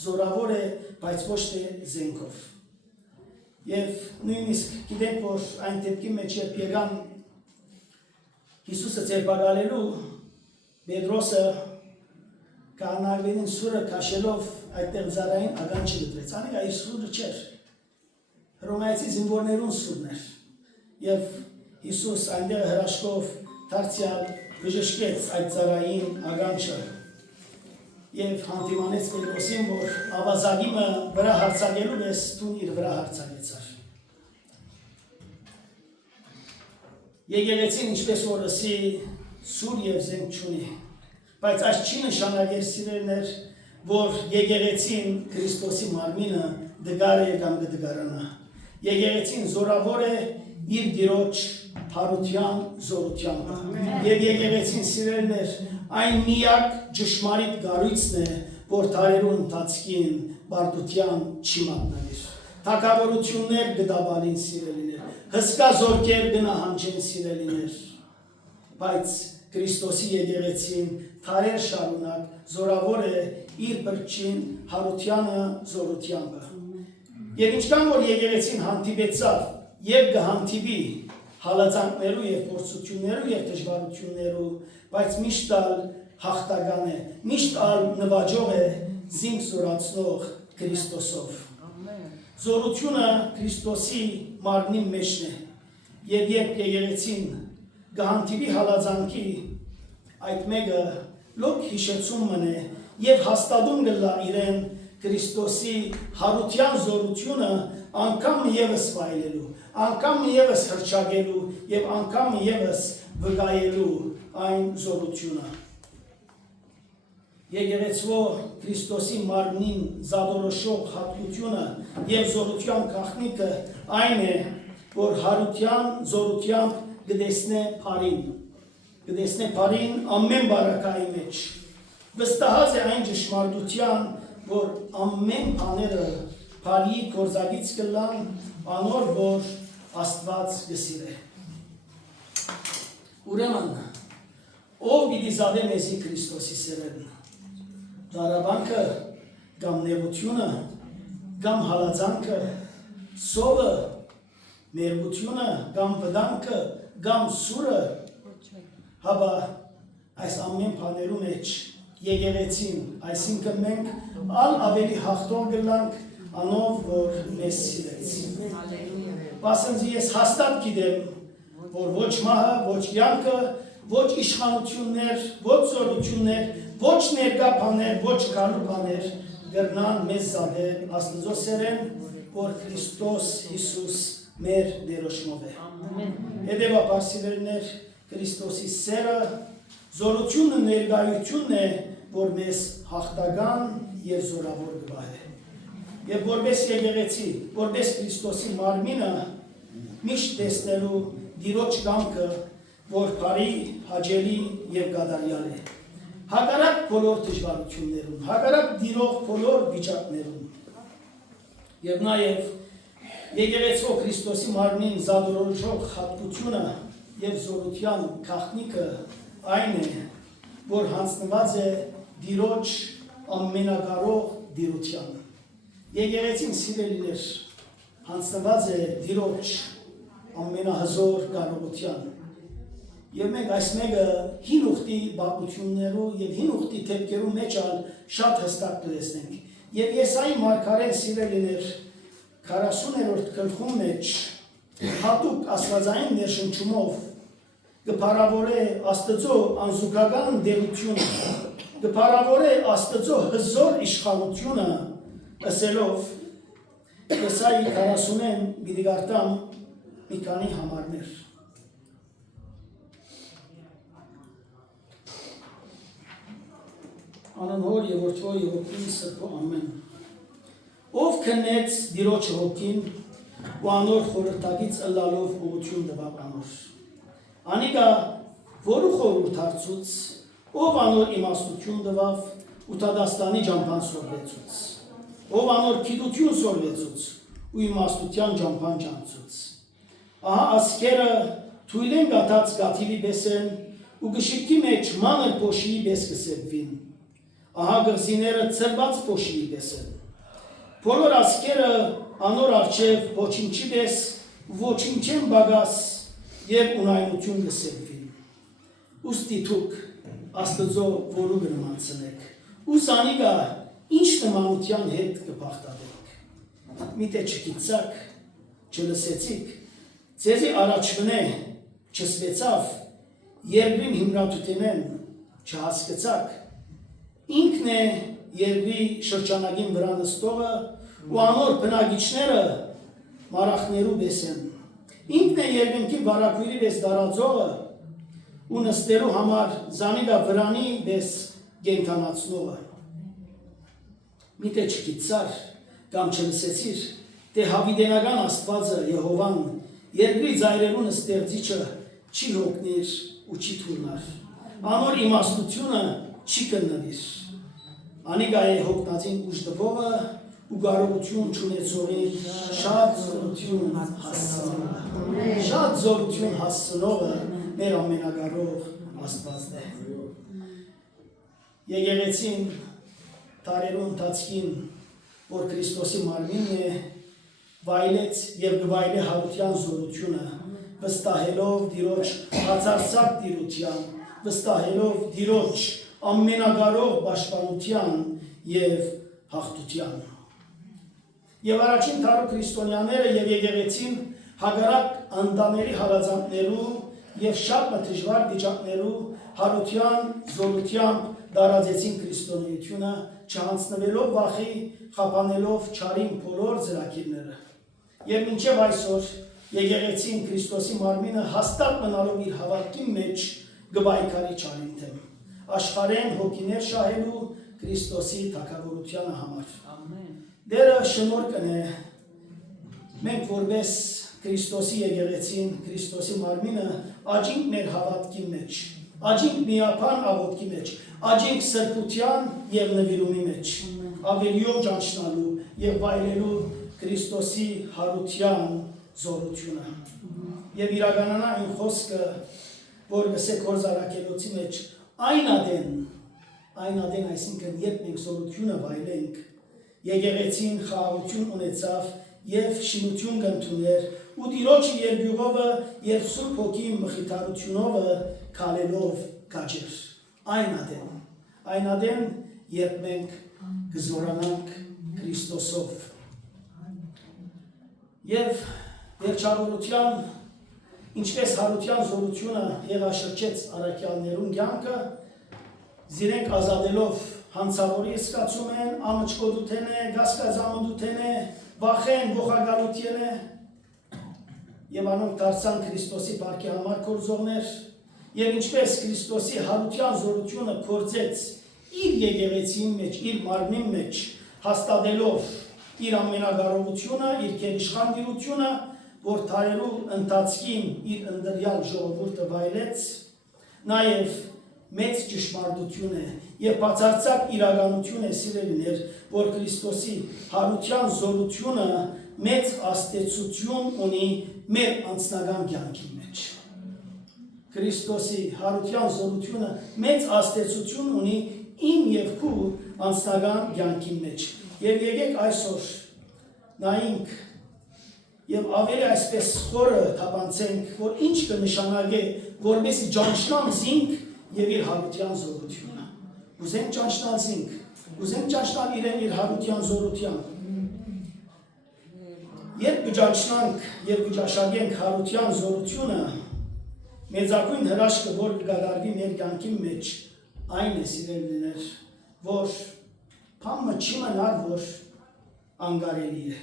զորավոր է, բայց ոչ թե զենքով։ Եվ նույնիսկ գիտենք, որ այն դեպքի մեջ երբ եկան Հիսուսը ձերբակալելու, Պետրոսը կանարվերին սուրը քաշելով այդտեղ զարային ագանչի դրեց, անիկա իր սուրը չէր, հռոմայացի զինվորներուն սուրն էր, և Հիսուս այնտեղ հրաշքով դարձյալ բժշկեց այդ ծառային ագանչը եւ հանդիմանեց Պետրոսին, որ ավազագիմը վրա հարցակելու ես դու իր վրա հարցակեցար։ Եկեղեցին ինչպես որ ասի սուր եւ զենք չունի, բայց այս չի նշանակեր սիրելիներ, որ եկեղեցին Քրիստոսի մարմինը դգար է կամ կդգարանա։ Եկեղեցին զորավոր է իր դիրոջ հարության զորությամբ։ Եվ եկեղեցին սիրելիներ, այն միակ ճշմարիտ գառույցն է, որ դարերու ընթացքին բարդության չի մատնվիր։ Թագավորություններ գդաբալին սիրելիներ, հսկա զորքեր գնահանջեն սիրելիներ, բայց Քրիստոսի եկեղեցին դարեր շարունակ զորավոր է իր բրճին հարությանը զորությամբ։ Եվ ինչքան որ եկեղեցին հանդիպեցավ եւ կհանդիպի հալածանքներու եւ փորձություններու եւ դժվարություններու, բայց միշտ ալ հաղթական է, միշտ ալ նվաճող է զինք զորացնող Քրիստոսով։ Զորությունը Քրիստոսի մարմնի մեջն է, եւ երբ եկեղեցին կհանդիպի հալածանքի, այդ մեկը լոկ հիշեցում մնե եւ հաստատում կլա իրեն Քրիստոսի հարության զորությունը անգամ եւս վայելելու, անգամ եւս հրճագելու եւ անգամ եւս վկայելու այն զորությունը։ Եկեղեցվո Քրիստոսի մարմնին զադորոշող հատկությունը եւ զորության գաղտնիքը այն է, որ հարության զորությամբ կտեսնե բարին ամեն բարակայի մեջ։ Վստահած է այն ճշմարտության, որ ամեն բաները բարի գործակից կլան, անոր որ Աստված կսիրե։ Ուրեմն, ով պիտի զավե մեզի Քրիստոսի սերն, դարաբանքը, կամ նեղությունը, կամ հալածանքը, սովը, մերգությունը, կամ վտանգը, կամ սուրը, հաբա այս ամեն բաներու մեջ եկեղեցին, այսինքն մենք ալ ավելի հաղթող գլանք անով, որ մեզ սիրեց։ Բասնձի ես հաստատ գիտեմ, որ ոչ մահը, ոչ կյանքը, ոչ իշխանություններ, ոչ զորություններ, ոչ ներկա բաներ, ոչ գալու բաներ գրնան մեզ զավել Աստծո սերեն, որ Քրիստոս Հիսուս մեր ներոշմով է։ Հետևաբար սիրելիներ, Քրիստոսի սերը զորությունը ներկայությունն է, որ մեզ հաղթական եւ զորավոր գվահե։ Եվ որպես եկեղեցի, որպես Քրիստոսի մարմինը միշտ տեսնելու Տիրոջ կամքը, որ բարի, հաճելի եւ կատարյալ է։ Հակառակ բոլոր դժվարություններում, հակառակ դիրող բոլոր վիճակներում։ Եվ նաեւ եկեղեցու Քրիստոսի մարմնին զադորոշող հատկությունը եւ զորության գաղտնիքը այն է, որ հանձնված է Տիրոջ ամենակարող դիրության։ Եկեղեցին սիրելիներ հանձնված է Տիրոջ ամենահզոր կարողության։ Եվ մենք այս մեկը հին ուխտի բաղություններու եւ հին ուխտի թեփքերու մեջ շատ հստակ տեսնենք։ Եվ Եսայի մարգարեն սիրելիներ 40-րդ գլխում մեջ հատուկ աստվածային ներշնչումով կփարավորե Աստծո անզուգական դերությունը, կփարավորե Աստծո հզոր իշխանությունը, ասելով Եսայի 40-ն պիտի գարտամ մի քանի համարներ։ Անանհոր եւ որդու եւ որդին սրբո ամեն։ Ով քնեց Տիրոջ հոգին ու անոր խորհրդակից ըլլալով ուղղություն տվավ անոր։ Անիկա որու խորհուրդ հարցուց, ով անոր իմաստություն տվավ ու Տադաստանի ջամփան սորվեցուց, ով անոր գիտություն սորվեցուց ու իմաստության ջամփան ջանցուց։ Ահա ասկերը թույլ են գաթած գաթիվի պես են ու գշիկի մեջ մանր փոշիի պես կսեպվին։ Ահա գրզիները ծրված փոշիի պես են։ Բոլոր ասկերը անոր արջև ոչինչի պես ոչինչեն բագաս եւ ունայնություն կսեպվին։ Ուստի թուք Աստծո որու գնացնեք։ Ու սանիգա ինչ նմանության հետ կբախտավեք։ Միտե չգիտակ, չլսեցիք, ձեզի առաջվնե չսվեցավ, երկրին հիմնատուտենեն չհասկացակ, ինքն է երկրի շրջանագին վրա նստողը ու անոր բնագիչները մարախներու պես են, ինքն է երկնքի վարակույրի պես դարածողը ու նստելու համար զանիգա վրանի պես գենթանացնողը։ Միտե չգիտար կամ չլսեցիր, թե հավիդենական Աստվածը Եհովան երկրի ձայրերուն ստեղծիչը չի հոգնիր ու չի թուրնար, անոր իմաստությունը չի կննվիր, անիկա է հոգնածին ուժ տվողը ու կարողություն չունեցողին շատ զորություն հասցնողը մեր ամենակարող Աստվածն է։ Եկեղեցին տարերու ընթացքին, որ Քրիստոսի մարմինն է, վայելեց եւ գվայելե հարության զորությունը, վստահելով Տիրոջ հացարցակ տիրության, վստահելով Տիրոջ ամենակարող պաշտպանության եւ հաղթության։ Եվ առաջին տարու քրիստոնյաները եւ եկեղեցին հագարակ անդամերի հարազատներու եւ շատ մտժվար վիճակներու հարության զորությամբ դարաձեցին քրիստոնեությունը, չհանձնվելով վախի, խափանելով չարին բոլոր ծրագիրները։ Եվ մինչև այսօր եկեղեցին Քրիստոսի մարմինը հաստատ մնալով իր հավատքի մեջ գբայքարի չարին թեմ, աշխարհեն հոգիներ շահելու Քրիստոսի թագավորությանը համար։ Դերը շնորհքն է, մենք որպես Քրիստոսի եկեղեցին, Քրիստոսի մարմինը աճինք մեր հավատքի մեջ, աճինք միապան աղոթքի մեջ, աճինք սրբության եւ նվիրումի մեջ, ավելիով ճանչնալու եւ վայելելու Քրիստոսի հարության զորությունը։ Եվ իրականանա այն խոսքը, որ գսեք հոր զարակելոցի մեջ այն ադեն, այսինքն երբ մենք զորությունը վայելենք, եկեղեցին խաղաղություն ունեցավ եւ շինություն կընդուներ ու Տիրոջի երկյուղովը եւ Սուրբ Հոգի մխիթարությունովը քալելով կաճեր։ Այն ադեն, երբ մենք կզորանանք Քրիստոսով։ Եվ վերջավորության, ինչպես հարության զորությունը հեղաշրջեց առաքյալներուն կյանքը, զիրենք ազատելով հանցավորի սկացում են, ամճկոդութեն է, գասկազամդութեն է, վախեն, ողագալութեն է, եւ անոնք դարձան Քրիստոսի բարքի համար կորձողներ, եւ ինչպես Քրիստոսի հարության զորությունը կորձեց իր եկեղեցին մեջ, իր մարմին մեջ հաստատելով իր ամենագարողությունը, իր գերիշխանությունը, որ թարերու ընթացքին իր ընդրյալ ժողովուրդը վայելեց, նաև մեծ ճշմարտություն է եւ բացարձակ իրականություն է սիրելիներ, որ Քրիստոսի հարության զորությունը մեծ աստեցություն ունի մեր անձնական կյանքի մեջ։ Քրիստոսի հարության զորությունը մեծ աստեցություն ունի իմ եւ քու անձնական կյանքի մեջ։ Եվ եկեք այսօր նայենք եւ ավելի այսպես խորը թափանցենք, որ ինչ կնշանակե, որպեսզի ճանչնանք զինք եւ իր հարության զորությունը։ Ուզենք ճանչնալ զինք, ուզենք ճանչնալ իրեն իր հարության զորությամբ։ Երբ կճանչնանք եւ կճաշակենք հարության զորությունը, մեծագույն հրաշքը, որ կգադարվի մեր կյանքի մեջ, այն է սիրելիներ, որ փամը չի մնար, որ անկարելի է,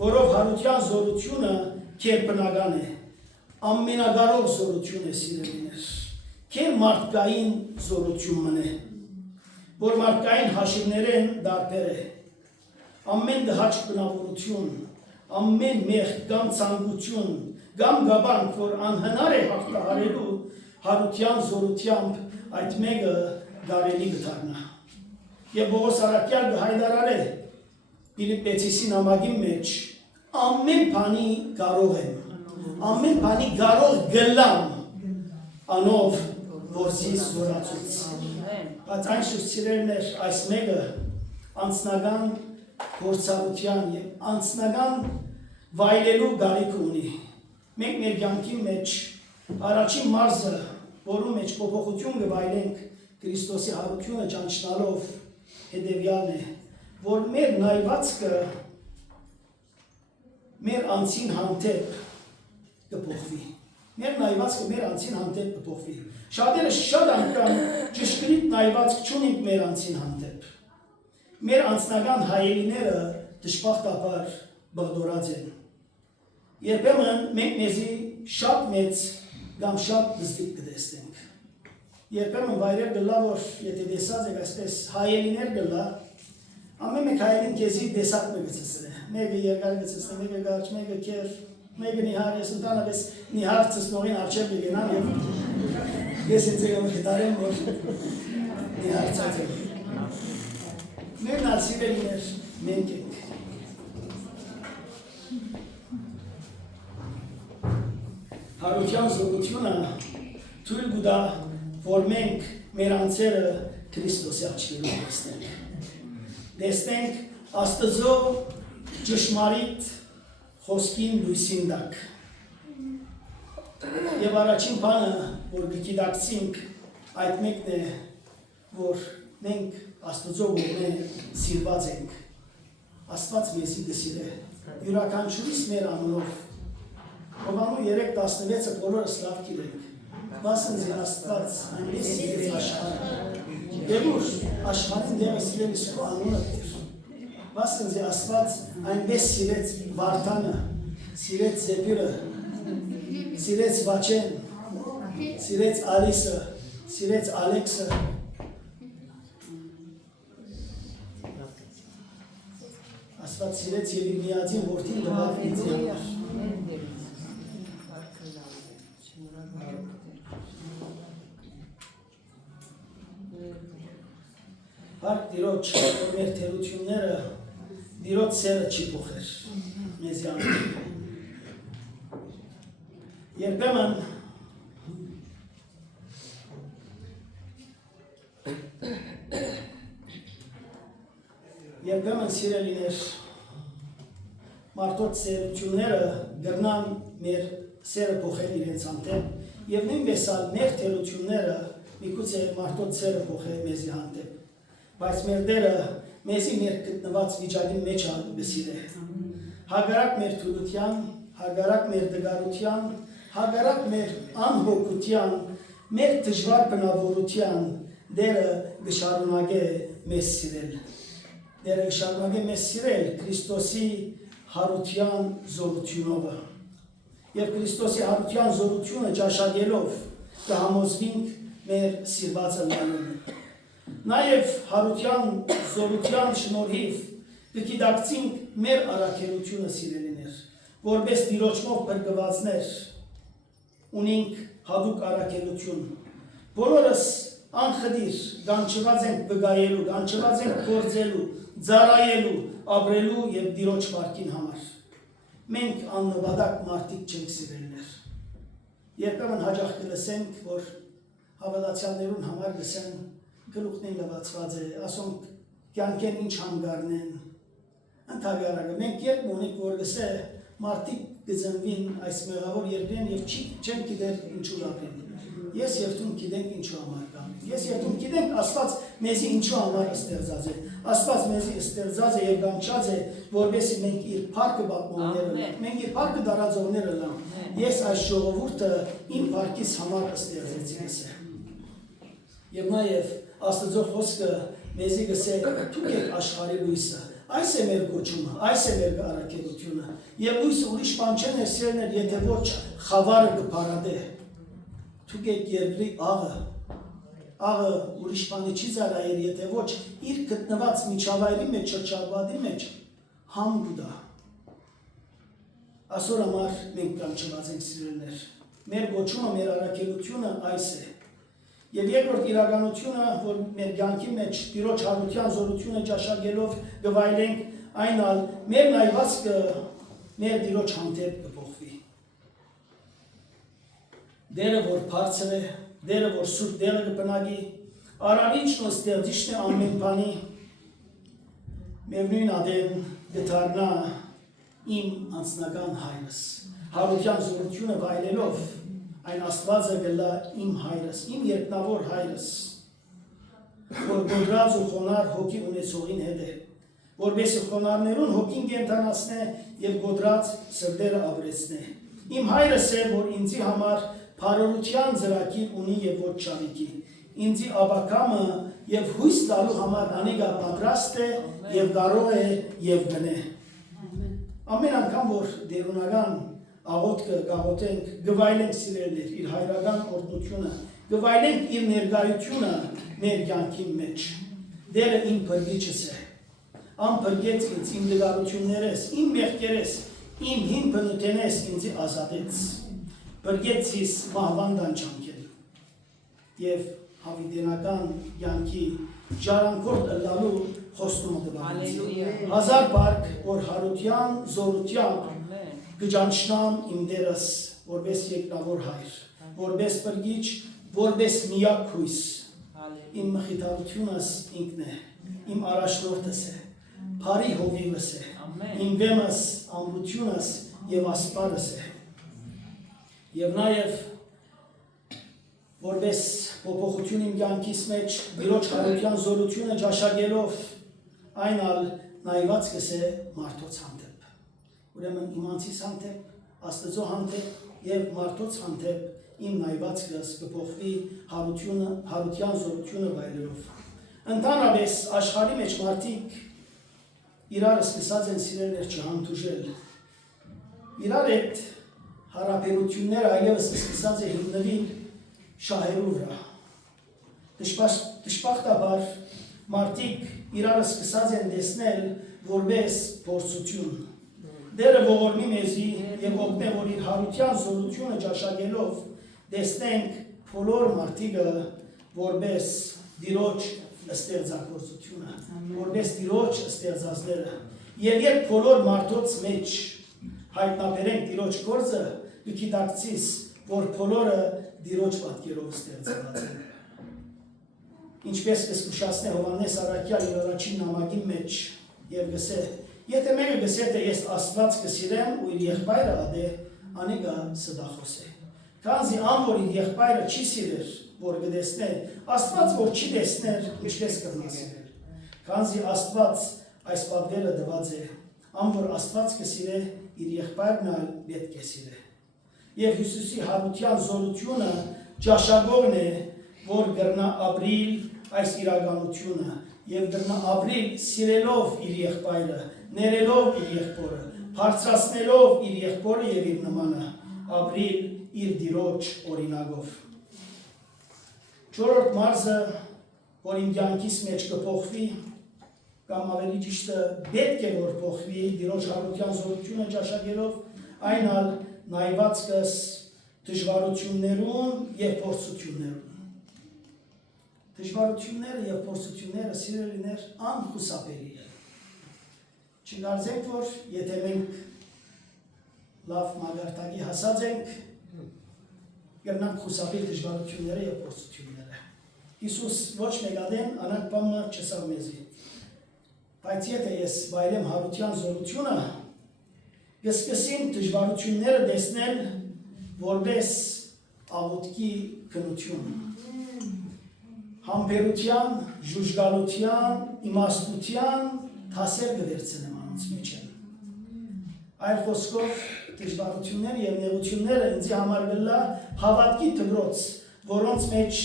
որով հարության զորությունը կերպնական է, ամենագարող զորություն է սիրելիներ, կեր մարդկային զորություն մնե, որ մարդկային հաշիվներեն դարբեր է, ամեն դհաճ բնավորություն, ամեն մեղք կամ ցանկություն, կամ գաբանք, որ անհնար է հաղթահարելու հարության զորությամբ այդ մեկը գարելի կդառնա։ Եվ Պողոս առաքյալ կհայտարարե Փիլիպպեցիցի նամակի մեջ ամեն բանի կարող եմ, ամեն բանի կարող գլամ անով որսիս զորացուց։ Բայց այն շուրջերներ այս մեկը անձնական գործառության եւ անձնական վայելելու գարիք ունի։ Մենք մեր կյանքի մեջ առաջին մարզը, որում մեջ փոփոխություն կվայելենք Քրիստոսի հարությունը ճանչնալով հետևյալն է, որ մեր նայվածքը մեր անձին հանդեպ կփոխվի։ Մեր նայվածքը մեր անձին հանդեպ կփոխվի։ Շատերը շատ անգամ ճշգրիտ նայվածք չունենք մեր անձին հանդեպ։ Մեր անձնական հայելիները դժբախտաբար բղդորած են։ Երբեմն մենք մեզի շատ մեծ կամ շատ դժվար կտեսնենք։ Երբեմն վայրեր գլա, որ եթե տեսած եք այսպես հայելիներ գլա, ամեն մեկ հայելին քեզի տեսակ մգցսրե։ Մեկը երկար գցսրե, մեկը գարչ, մեկը կեր, մեկը նիհար, ես ընդանավես նիհար ծսնողին արջև կգենան և ես ինձ եղում հետարեմ, որ նիհար ծած եմ։ Մերն ալսիրելիներ մենք ենք։ Հարության զորությունը թույլ կտա, որ մենք մեր անձերը Քրիստոսի աչքերով տեսնենք։ Տեսնենք Աստծո ճշմարիտ խոսքին լույսին տակ։ Եվ առաջին բանը, որ գիտակցենք, այդ մեկն է, որ մենք Աստծո կողմեն սիրված ենք։ Աստված մեզի կսիրե, յուրաքանչյուրիս մեր անունով։ Հովանու 3:16-ը բոլորս լավ գիտենք։ Բասնձի Աստված այնպես սիրեց աշխարհը։ Եվ ուր աշխարհին դերը սիրել իսկ անունը դեր։ Բասնձի Աստված այնպես սիրեց Վարդանը, սիրեց Զեփիրը, սիրեց Վաչեն, սիրեց Ալիսը, սիրեց Ալեքսը։ Աստված սիրեց եւ իր միածին որդին տվավ ինձ համար։ Հարկ դիրոջ, որ մեր թերությունները դիրոջ սերը չի փոխեր մեզի անում։ Երբեմն սիրելիներ մարդոց սերությունները գրնան մեր սերը փոխել իրենց հանդեպ եւ նույնպես մեր թերությունները միգուցե մարդոց սերը փոխել մեզի հանդեպ, բայց մեր դերը մեզի մեր գտնված վիճակի մեջ ալբեսիրե, հագարակ մեր թուլության, հագարակ մեր դգարության, հագարակ մեր անհոգության, մեր դժվար բնավորության դերը գշարունակե մեզ սիրել, դերը գշարունակե մեզ սիրել Քրիստոսի հարության զորությունով եւ Քրիստոսի հարության զորությունը ճաշակելով կհամոզվենք մեր սիրվածը լանում։ Նաև հարության, զորության շնորհիվ կգիտակցենք մեր առաքելությունը սիրելիներ, որպես Տիրոջով փրկվածներ ունենք հատուկ առաքելություն։ Բոլորս անխդիր գանչված ենք բգայելու, գանչված ենք գործելու, ծառայելու, ապրելու եւ Տիրոջ վարքին համար։ Մենք աննվադակ մարդիկ չենք սիրելիներ։ Երբեմն հաճախ կլսենք, որ հավատացյալներուն համար գսեն գլուխն լվացված է, ասոնք կյանքեն ինչ հանգարն են։ Ընդհանրապես մենք երբ ունենք որ գսե մարդիկ կծնվին այս մեղավոր երկրին եւ չեն գիտեր ինչու ապրեն։ Ես եւ դու գիտենք ինչու համար կամ։ Ես եւ դու գիտենք Աստված մեզի ինչու համար ստեղծած է։ Աստված մեզի ստեղծած է եւ գանչած է, որովհետեւ մենք իր փառքը բապոնները, մենք իր փառքը դարածողները լան։ Ես այս ժողովուրդը իմ փառքիս համար ստեղծեցի ես։ Եվ նաեւ Աստծո խոսքը մեզի գսե դուք եք աշխարհի լույսը։ Այս է մեր գոչումը, այս է մեր առաքելությունը։ Եվ լույսը ուրիշ բան չեն սերներ, եթե ոչ խավարը կփարադե։ Դուք եք երկրի աղը ուրիշ բանի չի ծառայել, եթե ոչ իր գտնված միջավայրի մեջ, շրջապատի մեջ համ գուտա։ Այսօր համար մենք կանչված ենք սիրելիներ։ Մեր գոչումը, մեր առաքելությունը այս է։ Եվ երկրորդ իրականությունը, որ մեր կյանքի մեջ Տիրոջ հարության զորությունը ճաշակելով գվայելենք, այն ալ մեր նայվածքը մեր Տիրոջ հանդեպ կփոխվի։ Դերը որ բարձր է, դերը որ սուրբ դերը կբնակի, արարիչն ու ստեղծիչն է ամեն բանի, միևնույն ադեն կդառնա իմ անձնական հայրս, հարության զորությունը վայելելով այն Աստվածը գլա իմ հայրս, իմ երկնավոր հայրս, որ գոդրած ու խոնար հոգի ունեցողին հետ է, որբեսի խոնարներուն հոգին կենթանացնե և գոդրած սրդերը ապրեցնե։ Իմ հայրս է, որ ինձի համար փարորության ծրագիր ունի և ոչ չավիքի, ինձի աբակամը և հույս տալու համար անիգա պատրաստ է և կարող է և գնե։ Ամեն անգամ, որ դերունական աղոտքը գաղոտենք, գվայլենք սիրելներ իր հայրական օրդնությունը, գվայլենք իր ներգայությունը մեր կյանքի մեջ։ Դերը իմ փրկիչս է, անփրկեց ինձ, իմ դգարություններես, իմ մեղքերես, իմ հին բնութենես ինձի ազատեց, փրկեց ինձ մահվան դանչանքել և հավիտենական կյանքի ժառանգորդ ըլլալու խոստումը տվեց։ Հազար բարք, որ հարության, զորությամբ կճանչնամ իմ դերս, որպես երկնավոր հայր, որպես պրգիչ, որպես միակ հույս, իմ մխիթարությունս ինքն է, իմ առաջնորդս է, փարի հովիվս է, իմ վեմս, ամրությունս և ասպարս է, և նաև որպես փոփոխություն իմ կյանքիս մեջ Տիրոջ հարության զորությունը ճաշակելով այն ալ նայվածքս է մարդոց հանդեպ։ Ուրեմն իմանցիս հանդեպ, Աստծո հանդեպ և մարդոց հանդեպ իմ նայվածքս կփոխվի հարության զորությունը վայելելով։ Ընդհանրապես աշխարհի մեջ մարդիկ իրար սկսած են սիրելներ չհանդուրժել։ Իրար այդ հարաբերությունները այլևս սկսած է հիմնվել շահերու վրա։ Դժբախտաբար մարդիկ իրար սկսած են տեսնել որպես փորձություն։ Դերը ողորմի մեզի և օգնե, որ իր հարության զորությունը ճաշակելով տեսնենք բոլոր մարդիկը որպես Տիրոջ ստեղծագործությունը, որպես Տիրոջ ստեղծածները։ Եվ երբ բոլոր մարդոց մեջ հայտնաբերենք Տիրոջ գործը, կգիտակցիս, որ բոլորը Տիրոջ պատկերով ստեղծված են։ Ինչպես կզգուշացնե Հովհաննես առաքյալ իր առաջին նամակի մեջ և գսե, եթե մեկը գսե, թե ես Աստված կսիրեմ ու իր եղբայրը ադե, անիգա սդախոս է։ Քանզի ան որ իր եղբայրը չի սիրեր, որ կտեսնե, Աստված որ չի տեսներ, ինչպես կրնա սիրել։ Քանզի Աստված այս պատվերը տված է, ան որ Աստված կսիրե, իր եղբայրն ալ պետք է սիրե։ Եվ Հիսուսի հարության զորությունը ճաշակողն է, որ կրնա ապրիլ այս իրականությունը և կրնա ապրիլ սիրելով իր եղբայրը, ներելով իր եղբորը, բարձրացնելով իր եղբորը և իր նմանը, ապրիլ իր Տիրոջ օրինակով։ Չորրորդ մարզը որ իմ կյանքիս մեջ կփոխվի, կամ ավելի ճիշտը պետք է որ փոխվի Տիրոջ հարության զորությունը ճաշակելով, այն ալ նայվածքս դժվարություններուն եւ փորձություններուն։ Դժվարությունները եւ փորձությունները սիրելիներ անխուսափելի են։ Չգարձենք, որ եթե մենք լավ մագարտակի հասած ենք, գտնանք խուսափել դժվարությունները եւ փորձությունները։ Հիսուս ոչ մեկադեն անանք բամը չսավ մեզի։ Բայց եթե ես վայելեմ հարության զորությունը, կսկսեմ դժվարությունները տեսնել որպես աղոթքի քննություն։ Համբերության, ժուժգալության, իմաստության թասեր կվերցնեմ անոնց մեջ են։ Այլ խոսքով դժվարությունները եւ նեղությունները ինձ համար գլա հավատքի դրոց, որոնց մեջ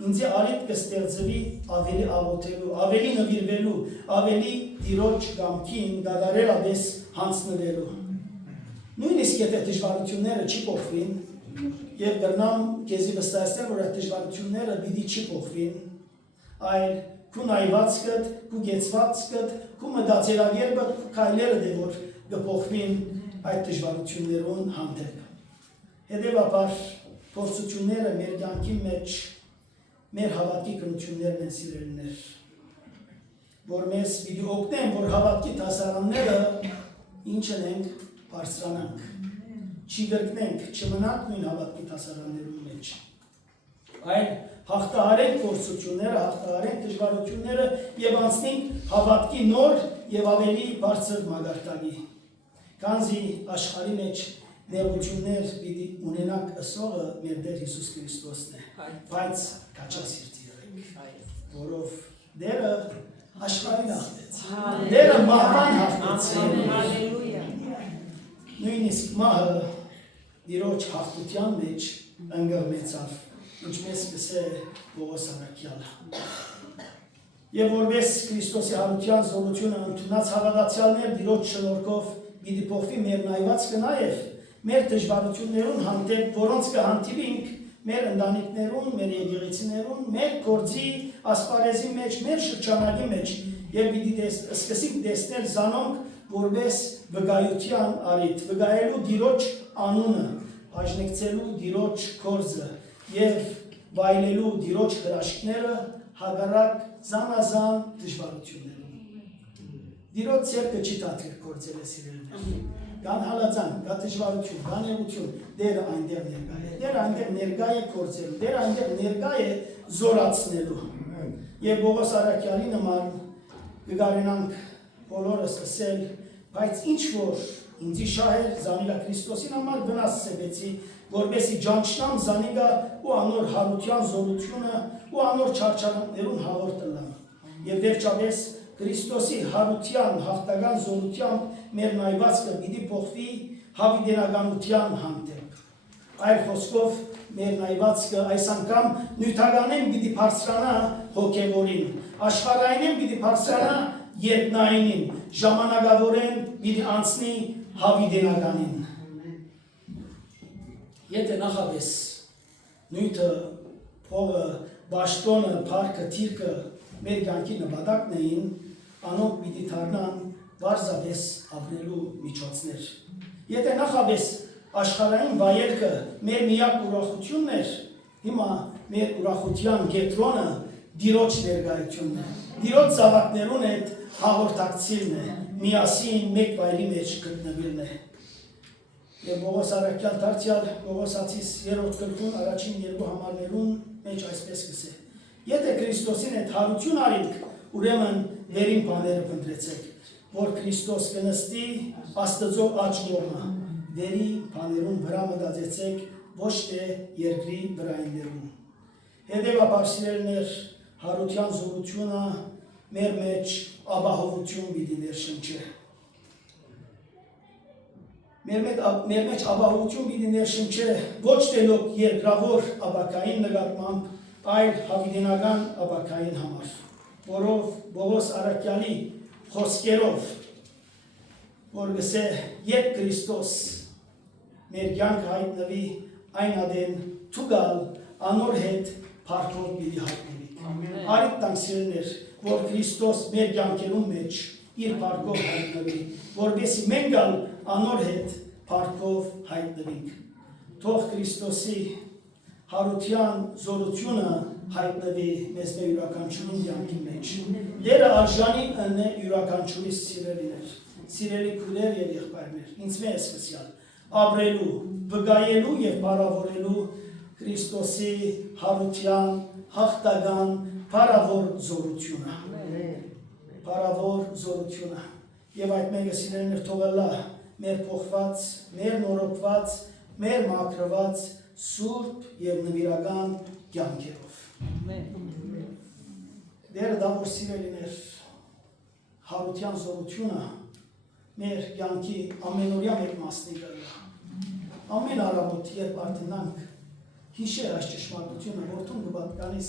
ինձ արիտ կստեղծվի ավելի աղոթելու, ավելի նվիրվելու, ավելի Տիրոջ կամքին դադարելապես հանձնվելու։ Նույնիսկ եթե դժվարությունները չի փոխվին, եւ գրնամ քեզի վստահեցնել, որ այդ դժվարությունները պիտի չի փոխվին, այլ քու նայվածքդ, քու գեցվածքդ, քու մտածելակերպը, քայլերը դե որ կփոխվին այդ դժվարություններուն հանդեպ։ Հետևաբար փորձությունները մեր կյանքի մեջ մեր հավատքի քննություններն են սիրելիներ, որ մեզ պիտի օգնեն, որ հավատքի դասարանները ինչն ենք բարձրանանք, չգրկնենք, չմնանք նույն հավատքի դասարաններում մեջ, այլ հաղթահարենք փորձությունները, հաղթահարենք դժվարությունները եւ անցնենք հավատքի նոր եւ ավելի բարձր մագարտակի։ Քանզի աշխարհի մեջ նեղություններ պիտի ունենանք ըսողը մեր Տեր Հիսուս Քրիստոսն է, բայց կաչասիրտի եղեք, որով Տերը աշխարհին հաղթեց, Տերը մահվան հաղթեց, նույնիսկ մահը Տիրոջ հաղթության մեջ ընկղմեցավ, ինչպես կսե Պողոս առաքյալը։ Եվ որպես Քրիստոսի հարության զորությունը ընդունած հավատացյալներ Տիրոջ շնորհքով պիտի փոխվի մեր նայվածքը նաև մեր դժվարություններուն հանդեպ, որոնց կհանդիպենք մեր ընտանիքներուն, մեր եկեղեցիներուն, մեր գործի ասպարեզի մեջ, մեր շրջանակի մեջ եւ պիտի սկսենք տեսնել զանոնք որպես վկայության առիթ, վկայելու Տիրոջ անունը, բաժնեկցելու Տիրոջ գործը եւ վայելելու Տիրոջ հրաշքները հակառակ զանազան դժվարություններուն։ Տիրոջ ցերկը չի դատել գործել է սիրելիներ։ Կան հալածան, կա դժվարություն, կա նեղություն, Տերը այնտեղ ներկա է։ Տերը այնտեղ ներկա է գործելու, Տերը այնտեղ ներկա է զորացնելու։ Եվ Պողոս առաքյալի նման կգարենանք բոլորս ասել, բայց ինչ որ ինձի շահեր զանիգա Քրիստոսին համար վնաս սեբեցի, որբեսի ջանչնամ զանիգա ու անոր հարության զորությունը ու անոր չարչարանքներուն հաղորդ ըլլամ։ Եվ վերջապես Քրիստոսի հարության հաղթական զորությամբ մեր նայվածքը պիտի փոխվի հավիտենականության հանդեպ։ Այլ խոսքով մեր նայվածքը այս անգամ նյութականեն պիտի բարձրանա հոգևորին, աշխարհային պիտի բարձրանա ետնայինին, ժամանակավորեն պիտի անցնի հավիտենականին։ Եթե նախապես նյութը, փողը, բաշտոնը, փառքը, թիրքը մեր կյանքի նպատակն էին, անոնք պիտի դառնան պարզապես ապրելու միջոցներ։ Եթե նախապես աշխարհային վայելքը մեր միակ ուրախությունն էր, հիմա մեր ուրախության կենտրոնը Տիրոջ ներկայությունն է։ Տիրոջ զավակներուն հետ հաղորդակցելն է, միասին մեկ վայրի մեջ գտնվելն է։ Եվ Պողոս առաքյալ դարձյալ Պողոսացիս 3-րդ գլխուն առաջին երկու համարներուն մեջ այսպես կսե. Եթե Քրիստոսին հետ հարություն արինք, ուրեմն վերին բաները փնտրեցեք, որ Քրիստոս կնստի Աստծո աջ կողմը, վերի բաներուն վրա մտածեցեք, ոչ թե երկրի վրայիններուն։ Հետևաբար սիրելիներ, հարության զորությունը մեր մեջ ապահովություն պիտի ներշնչի։ Մեր մեջ ապահովություն պիտի ներշնչի ոչ թե լոկ երկրավոր ապակային նկատմամբ, այլ հավիտենական ապակային համար, որով Պողոս առաքյալի խոսքերով, որ գսե երբ Քրիստոս մեր կյանք հայտնվի, այն ադեն թուգալ անոր հետ փառքով պիտի հայտնվի։ Արիք տանք սիրելներ, որ Քրիստոս մեր կյանքերում մեջ իր փառքով հայտնվի, որովհետեւ մենք գալ անոր հետ փառքով հայտնվենք։ Թող Քրիստոսի հարության զորությունը հայտնվի մեզ մեր յուրաքանչյուրի կյանքի մեջ։ Դերը արժանի ընե յուրաքանչյուրի սիրելիներ, սիրելի քույրեր եւ եղբայրներ, ինձ մեծ սպեցիալ ապրելու, վկայելու եւ բարավորելու Քրիստոսի հարության հաղթական փառավոր զորությունը։ Փառավոր զորությունը։ Եվ այդ մեկը սիրելիներ թողալա մեր փոխված, մեր նորոգված, մեր մաքրված սուրբ եւ նվիրական կյանքերով։ Դերը դա որ սիրելիներ հարության զորությունը մեր կյանքի ամենօրյա մեկ մասնի գալա։ Ամեն առավոտ երբ արդենանք հիշեր այս ճշմարտությունը, որ թուն կպատկանես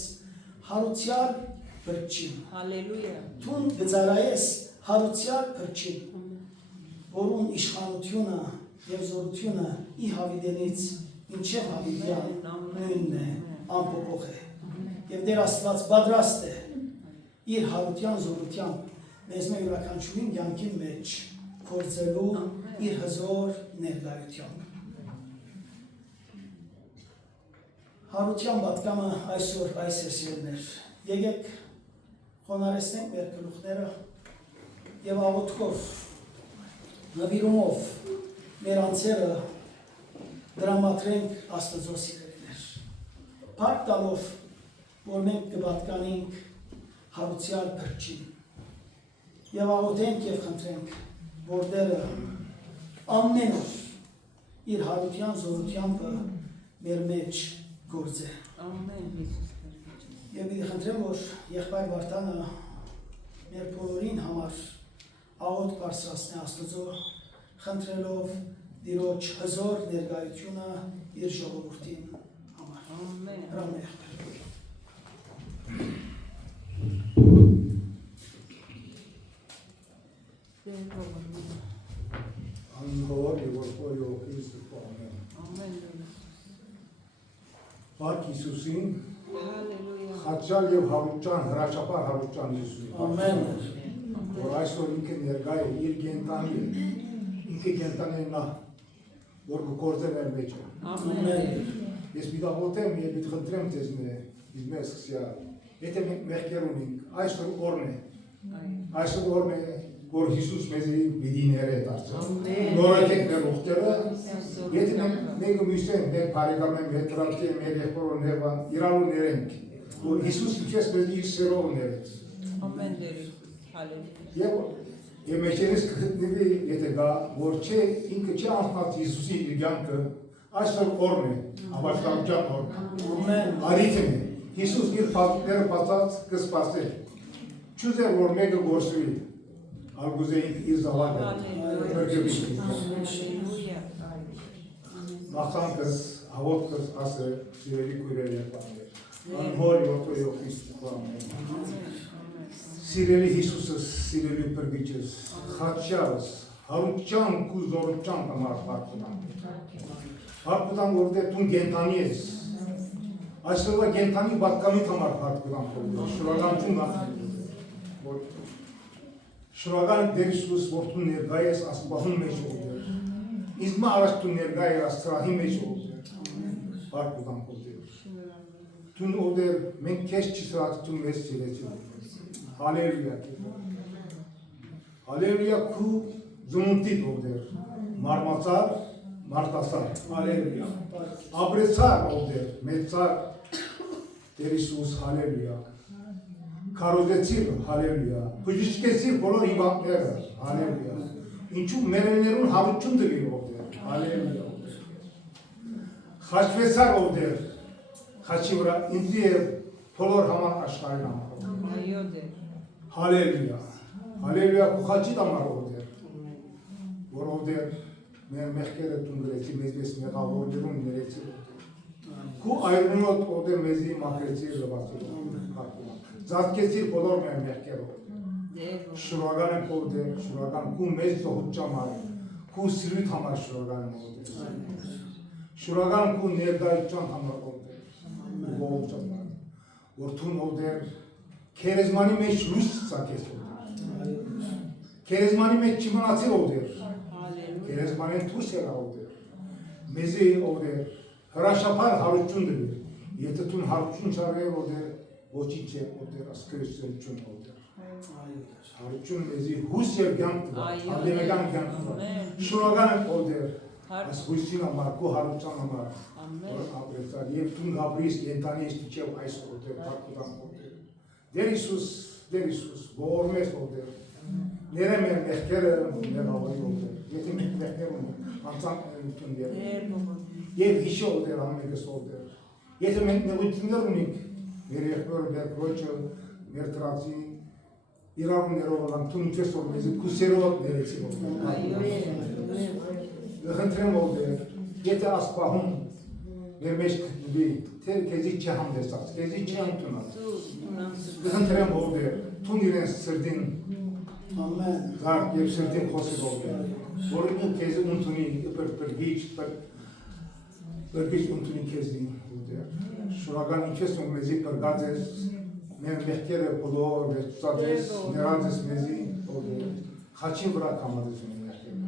հարության փրկին։ Հալելույա։ Թուն գծարայես հարության փրկին, որուն իշխանությունը եւ զորությունը ի հավիդենից ինչև հավիդյան նույնն է, անփոփոխ է։ Եվ Տեր Աստված պատրաստ է իր հարության զորությամբ մեզ մեր յուրաքանչյուրին կյանքի մեջ փորձելու իր հզոր ներկայությամբ։ Հարության պատկամը այսօր այս է սիրելիներ։ Եկեք խոնարհեցնենք մեր գլուխները եւ աղոթքով, նվիրումով մեր անձերը դրամատրենք Աստծո սիրելիներ։ Փառք տալով, որ մենք կպատկանենք հարության փրկին։ Եվ աղոթենք եւ խնդրենք, որ Տերը ամեն օր իր հարության զորությամբ մեր մեջ գործե։ Ամեն Հիսուս։ Եվ պիտի խնդրեմ, որ եղբայր Վարդանը մեր բոլորին համար աղոթք բարձրացնի Աստծո, խնդրելով Տիրոջ հզոր ներկայությունը իր ժողովրդին համար։ Ամեն։ Հրամայ։ Անհոր եւ որքույր Քրիստոսը ամեն։ Ամեն։ Փառք Հիսուսին։ Հալելույա։ Խաչալ եւ հարության հրաշապար հարության Հիսուսին։ Ամեն։ Որ այսօր ինքը ներկայ է իր կենտանի, ինքը կենտանի նա, որ գործել է մեջ։ Ամեն։ Ես միտաղոտեմ եւ խնդրեմ ձեզ մեզ սիա։ Եթե մենք մեղքեր ունենք, այսօր օրն է։ Այսօր օրն է, որ Հիսուս մեզի պիտի ներե դարձավ։ Նորակեք մեր ուխտերը, եթե մենք մեկը մյուսեն, մեր բարեկամեն, մեր տրամտի, մեր եղբորը ներվան, իրարու ներենք, որ Հիսուս ինչպես մեզի իր սերով ներեց։ Ամեն դերի։ Հալելույա։ Եվ մեջերս կգտնվի, եթե գա, որ չէ, ինքը չէ անցնած Հիսուսի իր կյանքը, այսօր օրն է, ապաշխարության օրն։ Արիթն է, Հիսուս իր պատուները պատած կսպասել, չուզեր, որ մեկը գործվի, արգուզեին իր զավակը, մրգևի։ Մաղթանքս, հավոտքս ասել, սիրելի քույրեր եղբայրներ, անհոր որդոյով Քրիստոսը ամեն։ Սիրելի Հիսուսս, սիրելի փրկիչս, խաչյալս, հարության ու զորության համար փառքունամ։ Փառքունամ, որտեղ դու կենտանի ես։ Այսօրվա կենտանի պատկամի համար փառքունամ։ Շնորհակալություն որ շնորհակալ Տեր Հիսուս, որ դու ներկայ ես Աստծո մեջ ողջ։ Ինձ մա առաջ դու ներկայ ես Աստծո մեջ ողջ։ Փառքունամ Տեր։ Դու ովդեր մենք քեզ չսրացում ես սիրեցին։ Հալելույա։ Հալելույա քու զունտի ովդեր մարմացար, մարտասար։ Հալելույա։ Ապրեցար ովդեր մեծար Տեր Հիսուս, հալելույա։ Կարոզեցիր, հալելույա։ Բժշկեցիր բոլոր հիվանդները, հալելույա։ Ինչու մերեններուն հարություն դրի ովդեր, հալելույա։ Խաչվեցար ովդեր, խաչի վրա ինձ եւ բոլոր համար աշխարհին համար։ Այո դեր։ Հալելույա, հալելույա, խաչի համար ովդեր, որ ովդեր մեր մեղքերը դու գրեցի, մեզ մեղավորներուն ներեցի ովդեր, քու այրունոտ ովդեր մեզի մաքրեցիր լվացիր, զատկեցիր բոլոր մեր մեղքերով, շնորհակալ եմ ովդեր, շնորհակալ քու մեզ զոհության համար, քու սիրույթ համար շնորհակալ եմ ովդեր, շնորհակալ քու ներկայության համար ովդեր, ողջան որ թուն ովդեր քերեզմանի մեջ լույս ցակես քերեզմանի մեջ չմնացի ովդեր քերեզմանեն դուրս ելա ովդեր մեզի ովդեր հրաշափար հարություն դեր եթե թուն հարություն չարեր ովդեր ոչինչ է ովդեր ասկրիստություն ովդեր հարություն մեզի հույս եւ կյանք ալեմեգան կյանք շնորհակալ եմ ովդեր Այս հույսին համար, քո հարության համար, որ ապրեցար եւ դու գաբրիս ենտանից դիչև այս որդեր բակուտան որդեր։ Դեր Իսուս, բորմես որդեր։ Ները մեր մեղքերը մեր հավատի որդեր։ Եթե մենք մեղքեր ունենք, անցանք ներություն դեր։ Եվ հիշո որդեր ամենս որդեր։ Եթե մենք նեղություններ ունենք, մեր եղբորը, մեր քրոջը, մեր տրացի իրավունքներով լանտուն ինչպես որ մեզ քուսերով ներեցի որդեր։ Խնդրեմ որդեր, եթե ասպահում մեր մեջ գտնվի, թե քեզի չհամդեսած, քեզի չընդունած։ Խնդրեմ որդեր, թուն իրենց սրտին զարկ եւ սրտին խոսի որդեր, որ ինքն քեզի ընդունի պրգիչ ընդունի քեզի որդեր։ Շնորհակալ ինչպես որ մեզի պրգած ես, մեր մեղքերը բոլոր մեզ ծածես, ներած ես մեզի որդեր, խաչի վրա կամադրես մեր մեղքերը։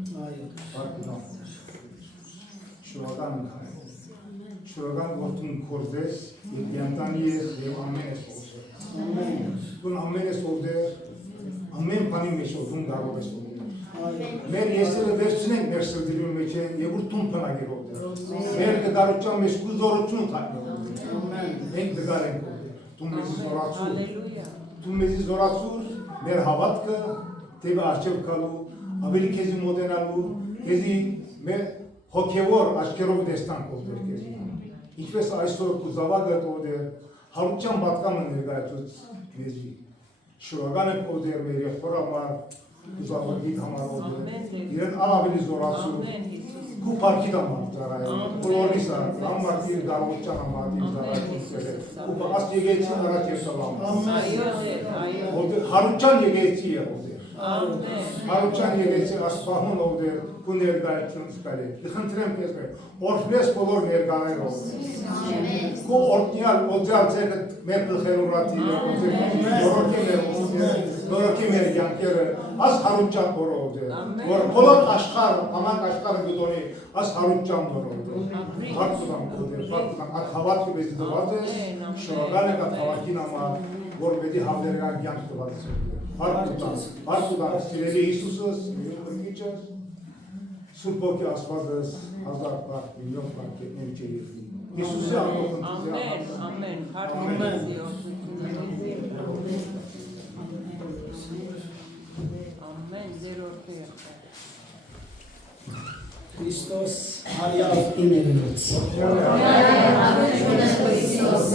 Շնորհակալ որ դու կորզես եւ յանտանի ես եւ ամեն ես որդեր։ Դու ամեն ես որդեր, ամեն բանի մեջ դու կարող ես որդեր։ Մեր եսերը վերցնենք մեր սրտի մեջ եւ որ դու բնագիր որդեր։ Մեր դգարության մեջ գուզորություն թափնենք։ Մենք դգար ենք որդեր։ Դու մեզ զորացու։ Դու մեզ զորացու մեր հավատքը դեպի արժեվ գալու, ավելի քեզի մոտենալու, քեզի մեր հոգևոր աչքերով տեսնանք ովդեր քեզ։ Ինչպես այսօր կուզավագը ովդեր հարության պատկամը ներկայացուց մեզի։ Շնորհակալ եմ ովդեր մեր եղբոր համար, կուզավագի համար ովդեր։ Իրեն ավելի զորացու քու պարքի համար ծառայել։ Բոլորիս համար իր դարողության համար իր ծառայությունը։ Ու բաց եկեցի առաջ եսալամ։ Ովդեր հարության եկեցի է ովդեր։ Հարության եկեցի ասպահուն ովդեր ու ներկայություն սպարի։ Խնդրեմ քեզ օրհնես բոլոր ներկաներով։ Քո օրհնյալ օձյալ ձերը մեր գլխերում ռատի նորոգի մեր յանքերը աս հարության որով որ բոլոր աշխարհ ամանք աշխարհը գտորի աս հարության որով հարցում կոդեր պատկան at հավատքի մեզ դված է շնորհակալ եմ at հավատքին համար որ մեդի հավերական կյանք տված է հարցում սիրելի Հիսուսս միոյ Սուրբ ոգի Աստվածս հազար բար միլիոն բար կետնեմ չերևի Հիսուսի անունով ամեն հարցում ամեն ձերորդ Քրիստոս հարյալ իներից Ամեն Քրիստոս